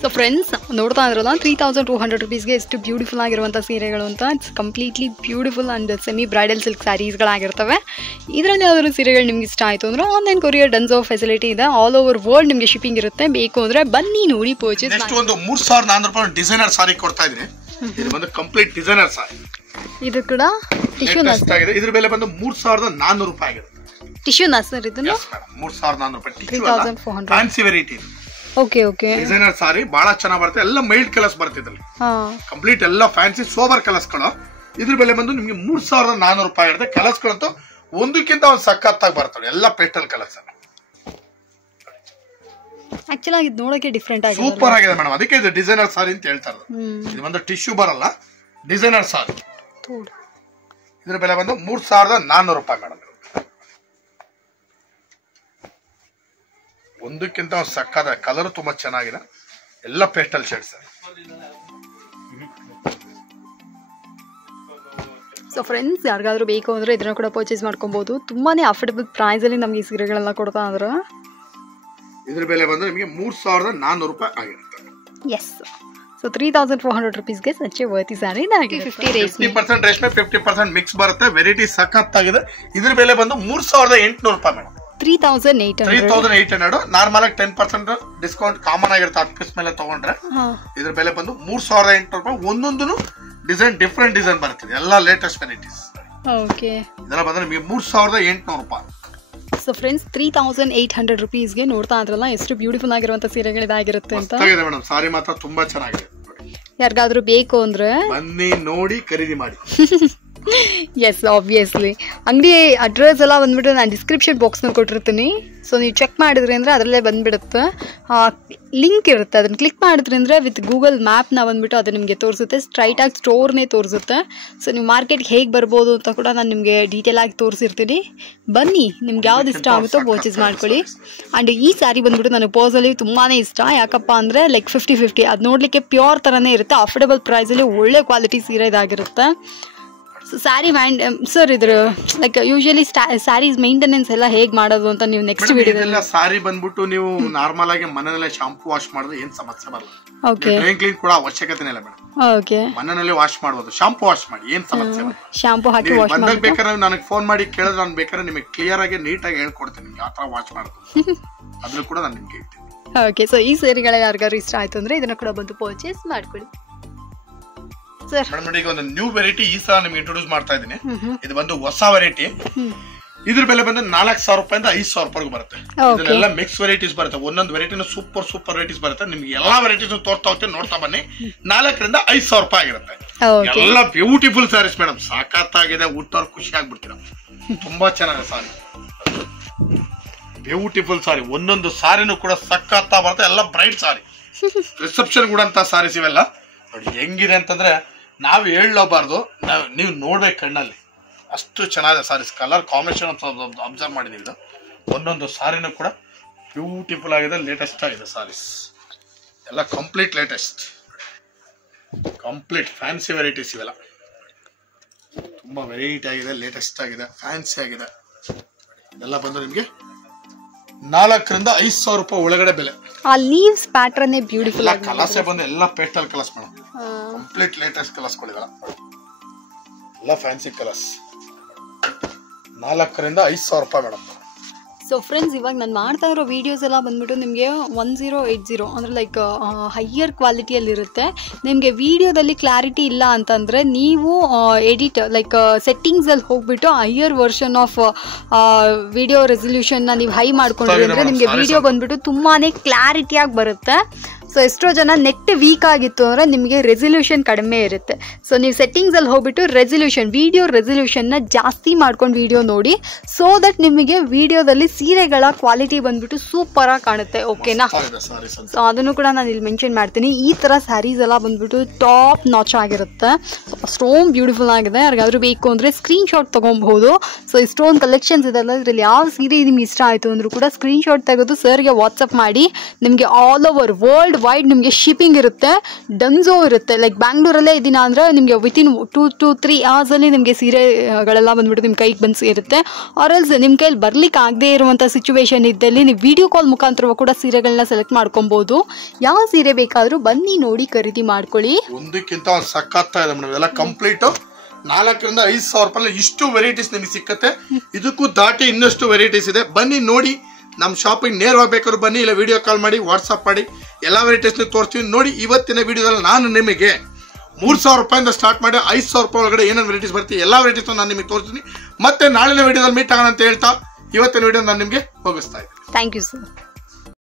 ಸೊ ಫ್ರೆಂಡ್ಸ್, ನೋಡ್ತಾ ಇದ್ರಲ್ಲ 3,200 ರುಪೀಸ್ಗೆ ಎಷ್ಟು ಬ್ಯೂಟಿಫುಲ್ ಆಗಿರುವಂಥ ಸೀರೆಗಳು ಅಂತ. It's completely beautiful and semi bridal silk ಸ್ಯಾರೀಸ್ಗಳಾಗಿರ್ತವೆ. ಇದರಲ್ಲಿ ಯಾವ್ದಾದ್ರು ಸೀರೆಗಳು ನಿಮ್ಗೆ ಇಷ್ಟ ಆಯಿತು ಅಂದರೆ ಆನ್ಲೈನ್ ಕೊರಿಯರ್ ಡನ್ಸೋ ಫೆಸಿಲಿಟಿ ಇದೆ. ಆಲ್ ಓವರ್ ವರ್ಲ್ಡ್ ನಿಮಗೆ ಶಿಪ್ಪಿಂಗ್ ಇರುತ್ತೆ. ಬೇಕು ಅಂದರೆ ಬನ್ನಿ ನೋಡಿ ಪರ್ಚೇಸ್. ನೆಕ್ಸ್ಟ್ ಒಂದು 3,400 ರೂಪಾಯಿ ಡಿಸೈನರ್ ಸಾರಿ ಕೊಡ್ತಾ ಇದ್ದೀನಿ. ಇದು ಬಂದು ಕಂಪ್ಲೀಟ್ ಡಿಸೈನರ್ ಸಾರಿ. ಇದು ಕೂಡ ಟಿಶ್ಯೂ ನಸ್ ಆಗಿದೆ. ಇದ್ರ ಬೆಲೆ ಬಂದು 3,400 ರೂಪಾಯಿ ಆಗಿದೆ. ಟಿಶ್ಯೂ ನಸ್ ಸರ್, ಇದನ್ನು 3,400 ರೂಪಾಯಿ. 3,400 fancy variety. Okay okay, designer sari ಬಹಳ ಚೆನ್ನಾಗಿ ಬರುತ್ತೆ. ಎಲ್ಲ ಮೈಲ್ಡ್ ಕಲರ್ಸ್ ಬರುತ್ತೆ ಇದ್ರಲ್ಲಿ. ಕಂಪ್ಲೀಟ್ ಎಲ್ಲ ಫ್ಯಾನ್ಸಿ ಸೋಬರ್ ಕಲರ್ಸ್ ಗಳು. ಇದ್ರ ಬೆಲೆ ಬಂದು ನಿಮ್ಗೆ 3,400 ರೂಪಾಯಿ ಇರುತ್ತೆ. ಕಲರ್ಸ್ ಗಳಂತೂ ಒಂದಕ್ಕಿಂತ ಒಂದು ಸಖತ್ತಾಗಿ ಬರ್ತವೆ. ಎಲ್ಲ ಪೇಸ್ಟಲ್ ಕಲರ್ಸ್. ಆಕ್ಚುಲಿ ಇದು ನೋಡಕ್ಕೆ ಡಿಫರೆಂಟ್ ಆಗಿದೆ, ಸೂಪರ್ ಆಗಿದೆ ಮೇಡಮ್. ಅದಕ್ಕೆ ಇದು ಡಿಸೈನರ್ ಸಾರಿ ಅಂತ ಹೇಳ್ತಾರೆ. ಇದು ಬಂದು ಟಿಶ್ಯೂ ಬರಲ್ಲ, ಡಿಸೈನರ್ ಸಾರಿ. ಇದ್ರ ಬೆಲೆ ಬಂದು 3,400 ರೂಪಾಯಿ ಮೇಡಮ್. ಒಂದಕ್ಕಿಂತ ಸಕ್ಕದ ಕಲರ್ ತುಂಬಾ ಚೆನ್ನಾಗಿದೆ. ಎಲ್ಲ ಪೇಸ್ಟಲ್ ಶೇಡ್ಸ್. ಸೊ ಫ್ರೆಂಡ್ಸ್, ಯಾರಿಗಾದ್ರೂ ಬೇಕು ಅಂದ್ರೆ ಇದನ್ನ ಕೂಡ ಪರ್ಚೇಸ್ ಮಾಡ್ಕೊಬಹುದು. ತುಂಬಾನೇ ಅಫೋರ್ಡಬಲ್ ಪ್ರೈಸ್ ಅಲ್ಲಿ ನಮ್ಗೆ ಈ ಸೀರೆಗಳೆಲ್ಲ ಕೊಡ್ತಾ ಇದ್ರು. ಇದ್ರ ಬೆಲೆ ಬಂದ್ರೆ ನಿಮಗೆ 3,400 ರೂಪಾಯಿ ಆಗಿರುತ್ತೆ. ಎಸ್. ಸೊ 3,400 ರುಪೀಸ್ಗೆ ಸಚ್ಚೆ ವರ್ತಿ ಸ್ಯಾರಿ. 50% ರೇಷ್ಮೆ, 50% 50% ಮಿಕ್ಸ್ ಬರುತ್ತೆ. ವೆರೈಟಿ ಸಖತ್ತಾಗಿದೆ. ಇದ್ರ ಬೆಲೆ ಬಂದು 3,800 ರೂಪಾಯಿ ಮೇಡಮ್. 3800 ನಾರ್ಮಲ್ ಆಗಿ 10% ಡಿಸ್ಕೌಂಟ್ ಕಾಮನ್ ಆಗಿರುತ್ತೆ 10 ಪೀಸ್ ಮೇಲೆ ತಗೊಂಡ್ರೆ ಇದ್ರ ಬೆಲೆ ಬಂದು 3800 ರೂಪಾಯಿ. ಒಂದೊಂದು ಡಿಸೈನ್ ಡಿಫ್ರೆಂಟ್ ಡಿಸೈನ್ ಬರ್ತದೆ, ಎಲ್ಲ ಲೇಟೆಸ್ಟ್ ವೆರೈಟೀಸ್. ಓಕೆ, ಇದೆಲ್ಲ ಬಂದ್ರೆ ನಿಮಗೆ 3800 ರೂಪಾಯಿ. ಸೊ ಫ್ರೆಂಡ್ಸ್ 3800 ರುಪೀಸ್ಗೆ ನೋಡ್ತಾ ಇದ್ರಲ್ಲ ಎಷ್ಟು ಬ್ಯೂಟಿಫುಲ್ ಆಗಿರುವಂತ ಸೀರೆಗಳಿದಾಗಿರುತ್ತೆ ಅಂತ. ಮೇಡಮ್ ಸಾರಿ ಮಾತ್ರ ತುಂಬಾ ಚೆನ್ನಾಗಿದೆ. ಯಾರಿಗಾದ್ರೂ ಬೇಕು ಅಂದ್ರೆ ಬನ್ನಿ ನೋಡಿ ಖರೀದಿ ಮಾಡಿ. ಎಸ್, ಆಬ್ವಿಯಸ್ಲಿ ಅಂಗಡಿ ಅಡ್ರೆಸ್ ಎಲ್ಲ ಬಂದ್ಬಿಟ್ಟು ನಾನು ಡಿಸ್ಕ್ರಿಪ್ಷನ್ ಬಾಕ್ಸ್ನಲ್ಲಿ ಕೊಟ್ಟಿರ್ತೀನಿ. ಸೊ ನೀವು ಚೆಕ್ ಮಾಡಿದ್ರಿ ಅಂದರೆ ಅದರಲ್ಲೇ ಬಂದುಬಿಡುತ್ತೆ, ಲಿಂಕ್ ಇರುತ್ತೆ. ಅದನ್ನು ಕ್ಲಿಕ್ ಮಾಡಿದ್ರಿ ಅಂದರೆ ವಿತ್ ಗೂಗಲ್ ಮ್ಯಾಪ್ನ ಬಂದುಬಿಟ್ಟು ಅದು ನಿಮಗೆ ತೋರಿಸುತ್ತೆ, ಸ್ಟ್ರೈಟಾಗಿ ಸ್ಟೋರ್ನೇ ತೋರಿಸುತ್ತೆ. ಸೊ ನೀವು ಮಾರ್ಕೆಟ್ಗೆ ಹೇಗೆ ಬರ್ಬೋದು ಅಂತ ಕೂಡ ನಾನು ನಿಮಗೆ ಡೀಟೇಲಾಗಿ ತೋರಿಸಿರ್ತೀನಿ. ಬನ್ನಿ, ನಿಮ್ಗೆ ಯಾವ್ದು ಇಷ್ಟ ಆಗುತ್ತೋ ಪರ್ಚೇಸ್ ಮಾಡ್ಕೊಳ್ಳಿ. ಆ್ಯಂಡ್ ಈ ಸ್ಯಾರಿ ಬಂದುಬಿಟ್ಟು ನನಗೆ ಪರ್ಸನಲಿ ತುಂಬಾ ಇಷ್ಟ. ಯಾಕಪ್ಪ ಅಂದರೆ ಲೈಕ್ 50-50 ಅದು ನೋಡಲಿಕ್ಕೆ ಪ್ಯೂರ್ ಥರನೇ ಇರುತ್ತೆ. ಅಫೋರ್ಡೆಬಲ್ ಪ್ರೈಸಲ್ಲಿ ಒಳ್ಳೆ ಕ್ವಾಲಿಟಿ ಸೀರೆ ಇದಾಗಿರುತ್ತೆ. ಸೊ ಸ್ಯಾರಿ ಸರ್ ಇದ್ರ ಲೈಕ್ ಯೂಶಲಿ ಸ್ಯಾರೀಸ್ ಮೇಂಟೆನೆನ್ಸ್ ಎಲ್ಲ ಹೇಗೆ ಮಾಡೋದು ಅಂತ ನೀವು ನೆಕ್ಸ್ಟ್ ವಿಡಿಯೋದಲ್ಲಿ. ಸಾರಿ ಬಂದ್ಬಿಟ್ಟು ನೀವು ನಾರ್ಮಲ್ ಆಗಿ ಮನೆಯಲ್ಲೇ ಶಾಂಪೂ ವಾಶ್ ಮಾಡಿದ್ರೆ ಏನು ಸಮಸ್ಯೆ ಬರಲ್ಲ. ಓಕೆ, ಡ್ರೈ ಕ್ಲೀನ್ ಕೂಡ ಅವಶ್ಯಕತೆ ಇಲ್ಲ ಮೇಡಮ್. ಓಕೆ, ಮನೆಯಲ್ಲೇ ವಾಶ್ ಮಾಡಬಹುದು, ಶಾಂಪೂ ವಾಶ್ ಮಾಡಿ ಏನು ಸಮಸ್ಯೆ ಬರಲ್ಲ. ಶಾಂಪೂ ಹಾಕಿ ವಾಶ್ ಮಾಡಿ ಬೇಕಾದ್ರೆ ನನಗೆ ಫೋನ್ ಮಾಡಿ ಕೇಳಿದ್ರೆ ನಾನು ಬೇಕಾದ್ರೆ ನಿಮಗೆ ಕ್ಲಿಯರ್ ಆಗಿ ನೀಟಾಗಿ ಹೇಳ್ಕೊಡ್ತೀನಿ ನಿಮ್ಗೆ ಯಾವ ಥರ ವಾಶ್ ಮಾಡೋದು. ಅದ್ರೂ ಕೂಡ ನಾನು ನಿಮ್ಗೆ ಹೇಳ್ತೀನಿ. ಓಕೆ, ಸೊ ಈ ಸೀರೆಗಳ ಯಾರಿಗಾರು ಇಷ್ಟ ಆಯ್ತು ಅಂದ್ರೆ ಇದನ್ನ ಕೂಡ ಬಂದು ಪರ್ಚೇಸ್ ಮಾಡ್ಕೊಳ್ಳಿ. ಮೇಡಮ್ ಈಗ ಒಂದು ನ್ಯೂ ವೆರೈಟಿ ಈ ಸಲ ನಿಮ್ಗೆ ಇಂಟ್ರೊಡ್ಯೂಸ್ ಮಾಡ್ತಾ ಇದ್ದೀನಿ. ಇದು ಬಂದು ಹೊಸ ವೆರೈಟಿ. ಇದ್ರ ಬೆಲೆ ಬಂದು 4000 ರೂಪಾಯಿಂದ 5000 ರೂಪಾಯಿಗೂ ಬರುತ್ತೆ. ಇದೆಲ್ಲ ಮಿಕ್ಸ್ ವೆರೈಟೀಸ್ ಬರುತ್ತೆ. ಒಂದೊಂದು ವೆರೈಟಿನ ಸೂಪರ್ ವೆರೈಟೀಸ್ ಬರುತ್ತೆ. ನಿಮ್ಗೆ ಎಲ್ಲಾ ವೆರೈಟೀಸ್ ತೋರ್ತಾ ಹೋಗ್ತೀನಿ, ನೋಡ್ತಾ ಬನ್ನಿ. 4000ರಿಂದ 5000 ರೂಪಾಯಿ ಆಗಿರುತ್ತೆ. ಎಲ್ಲ ಬ್ಯೂಟಿಫುಲ್ ಸ್ಯಾರೀಸ್ ಮೇಡಮ್, ಸಾಕತ್ತಾಗಿದೆ. ಊಟವ್ರು ಖುಷಿ ಆಗ್ಬಿಡ್ತೀರ. ತುಂಬಾ ಚೆನ್ನಾಗಿದೆ ಸಾರಿ, ಬ್ಯೂಟಿಫುಲ್ ಸಾರಿ. ಒಂದೊಂದು ಸಾರಿನೂ ಕೂಡ ಸಕ್ಕತ್ತ ಬರುತ್ತೆ. ಎಲ್ಲ ಬ್ರೈಟ್ ಸಾರಿ, ರಿಸೆಪ್ಷನ್ ಕೂಡ ಅಂತ ಸಾರೀಸ್ ಇವೆಲ್ಲ. ನೋಡಿ ಹೆಂಗಿದೆ ಅಂತಂದ್ರೆ ನಾವು ಹೇಳಬಾರ್ದು, ನೀವು ನೋಡ್ಬೇಕು ಕಣ್ಣಲ್ಲಿ. ಅಷ್ಟು ಚೆನ್ನಾಗಿದೆ ಸಾರೀಸ್. ಕಲರ್ ಕಾಂಬಿನೇಷನ್ ಅಬ್ಸರ್ವ್ ಮಾಡಿದೀವಿ. ಒಂದೊಂದು ಸಾರಿನೂ ಕೂಡ ಬ್ಯೂಟಿಫುಲ್ ಆಗಿದೆ, ಲೇಟೆಸ್ಟ್ ಆಗಿದೆ ಸಾರೀಸ್. ಎಲ್ಲ complete latest, complete fancy varieties ಇವೆಲ್ಲ. ತುಂಬಾ ವೆರೈಟಿ ಆಗಿದೆ, ಲೇಟೆಸ್ಟ್ ಆಗಿದೆ, ಫ್ಯಾನ್ಸಿ ಆಗಿದೆ. ಇದೆಲ್ಲ ಬಂದು ನಿಮ್ಗೆ 4000ರಿಂದ 5000 ರೂಪಾಯಿ ಒಳಗಡೆ ಬೆಲೆ. ಆ ಲೀವ್ಸ್ ಪ್ಯಾಟರ್ನ್ ಬ್ಯೂಟಿಫುಲ್ ಆಗಿದೆ. ಕಲರ್ಸ್ ಬಂದು ಎಲ್ಲ pastel colours madam, complete latest colours ಗಳಿವೆ. ಎಲ್ಲ ಫ್ಯಾನ್ಸಿ ಕಲರ್ಸ್. 4000ರಿಂದ 5000 ರೂಪಾಯಿ ಮೇಡಮ್. ಸೊ ಫ್ರೆಂಡ್ಸ್, ಇವಾಗ ನಾನು ಮಾಡ್ತಾ ಇರೋ ವೀಡಿಯೋಸ್ ಎಲ್ಲ ಬಂದ್ಬಿಟ್ಟು ನಿಮಗೆ 1080 ಅಂದರೆ ಲೈಕ್ ಹೈಯರ್ ಕ್ವಾಲಿಟಿಯಲ್ಲಿರುತ್ತೆ. ನಿಮಗೆ ವೀಡಿಯೋದಲ್ಲಿ ಕ್ಲಾರಿಟಿ ಇಲ್ಲ ಅಂತಂದರೆ ನೀವು ಎಡಿಟ್ ಲೈಕ್ ಸೆಟ್ಟಿಂಗ್ಸಲ್ಲಿ ಹೋಗ್ಬಿಟ್ಟು ಹೈಯರ್ ವರ್ಷನ್ ಆಫ್ ವಿಡಿಯೋ ರೆಸಲ್ಯೂಷನ್ನ ನೀವು ಹೈ ಮಾಡ್ಕೊಂಡ್ರಿ ಅಂದರೆ ನಿಮಗೆ ವಿಡಿಯೋ ಬಂದ್ಬಿಟ್ಟು ತುಂಬಾ ಕ್ಲಾರಿಟಿಯಾಗಿ ಬರುತ್ತೆ. ಸೊ ಎಷ್ಟೋ ಜನ ನೆಟ್ ವೀಕ್ ಆಗಿತ್ತು ಅಂದರೆ ನಿಮಗೆ ರೆಸಲ್ಯೂಷನ್ ಕಡಿಮೆ ಇರುತ್ತೆ. ಸೊ ನೀವು ಸೆಟ್ಟಿಂಗ್ಸಲ್ಲಿ ಹೋಗ್ಬಿಟ್ಟು ವಿಡಿಯೋ ರೆಸಲ್ಯೂಷನ್ನ ಜಾಸ್ತಿ ಮಾಡ್ಕೊಂಡು ವಿಡಿಯೋ ನೋಡಿ. ಸೊ ದಟ್ ನಿಮಗೆ ವಿಡಿಯೋದಲ್ಲಿ ಸೀರೆಗಳ ಕ್ವಾಲಿಟಿ ಬಂದ್ಬಿಟ್ಟು ಸೂಪರಾಗಿ ಕಾಣುತ್ತೆ. ಓಕೆನಾ? ಸೊ ಅದನ್ನು ಕೂಡ ನಾನು ಇಲ್ಲಿ ಮೆನ್ಷನ್ ಮಾಡ್ತೀನಿ. ಈ ಥರ ಸ್ಯಾರೀಸ್ ಎಲ್ಲ ಬಂದ್ಬಿಟ್ಟು ಟಾಪ್ ನಾಚ್ ಆಗಿರುತ್ತೆ. ಅಷ್ಟೊಂದು ಬ್ಯೂಟಿಫುಲ್ ಆಗಿದೆ. ಯಾರಿಗಾದ್ರೂ ಬೇಕು ಅಂದರೆ ಸ್ಕ್ರೀನ್ಶಾಟ್ ತೊಗೊಬಹುದು. ಸೊ ಇಷ್ಟೊಂದು ಕಲೆಕ್ಷನ್ಸ್ ಇದೆಲ್ಲ, ಇದರಲ್ಲಿ ಯಾವ ಸೀರೆ ನಿಮ್ಗೆ ಇಷ್ಟ ಆಯಿತು ಅಂದರೂ ಕೂಡ ಸ್ಕ್ರೀನ್ಶಾಟ್ ತೆಗೆದು ಸರ್ಗೆ ವಾಟ್ಸಪ್ ಮಾಡಿ. ನಿಮಗೆ ಆಲ್ ಓವರ್ ವರ್ಲ್ಡ್ ವೈಡ್ ನಿಮಗೆ ಶಿಪ್ಪಿಂಗ್ ಇರುತ್ತೆ. ಡನ್ಸೋ ಇರುತ್ತೆ. ಲೈಕ್ ಬ್ಯಾಂಗ್ಳೂರಲ್ಲೇ ಇದೀನ ಅಂದರೆ ನಿಮಗೆ ವಿತಿನ್ 2 to 3 hours ನಿಮಗೆ ಸೀರೆಗಳೆಲ್ಲ ಬಂದ್ಬಿಟ್ಟು ನಿಮ್ಮ ಕೈಗೆ ಬಂದು ಸೇರುತ್ತೆ. ಆರ್ಎಲ್ಸ್ ನಿಮ್ಮ ಕೈಲಿ ಬರ್ಲಿಕ್ಕೆ ಆಗದೆ ಇರುವಂಥ ಸಿಚುವೇಶನ್ ಇದ್ದಲ್ಲಿ ನೀವು ವಿಡಿಯೋ ಕಾಲ್ ಮುಖಾಂತರ ಕೂಡ ಸೀರೆಗಳನ್ನ ಸೆಲೆಕ್ಟ್ ಮಾಡ್ಕೊಬಹುದು. ಯಾವ ಸೀರೆ ಬೇಕಾದರೂ ಬನ್ನಿ ನೋಡಿ ಖರೀದಿ ಮಾಡ್ಕೊಳ್ಳಿ. ಒಂದಕ್ಕಿಂತ ಒಂದು ಸಕ್ಕತ್ತ ಇದೆ ಮೇಡಮ್. ಎಲ್ಲ ಕಂಪ್ಲೀಟ್ 4000ರಿಂದ 5000 ರೂಪಾಯಿ ಇಷ್ಟು ವೆರೈಟೀಸ್ ನಿಮಗೆ ಸಿಕ್ಕತ್ತೆ. ಇದಕ್ಕೂ ದಾಟಿ ಇನ್ನಷ್ಟು ವೆರೈಟೀಸ್ ಇದೆ. ಬನ್ನಿ ನೋಡಿ. ನಮ್ಮ ಶಾಪಿಗೆ ನೇರವಾಗಿ ಬೇಕಾದ್ರೂ ಬನ್ನಿ, ಇಲ್ಲ ವಿಡಿಯೋ ಕಾಲ್ ಮಾಡಿ, ವಾಟ್ಸಪ್ ಮಾಡಿ, ಎಲ್ಲ ವೆರೈಟೀಸ್ನ ತೋರಿಸ್ತೀವಿ ನೋಡಿ. ಇವತ್ತಿನ ವಿಡಿಯೋದಲ್ಲಿ ನಾನು ನಿಮಗೆ 3000 ರೂಪಾಯಿಂದ ಸ್ಟಾರ್ಟ್ ಮಾಡಿ 5000 ರೂಪಾಯಿ ಒಳಗಡೆ ಏನೇನು ವೆರೈಟೀಸ್ ಬರ್ತೀವಿ ಎಲ್ಲ ವೆರೈಟೀಸ್ ನಾನು ನಿಮಗೆ ತೋರಿಸ್ತೀನಿ. ಮತ್ತೆ ನಾಳಿನ ವಿಡಿಯೋದಲ್ಲಿ ಮೀಟ್ ಆಗೋಣ ಅಂತ ಹೇಳ್ತಾ ಇವತ್ತಿನ ವಿಡಿಯೋ ನಾನು ನಿಮಗೆ ಮುಗಿಸ್ತಾ ಇದ್ದೀನಿ. Thank you sir.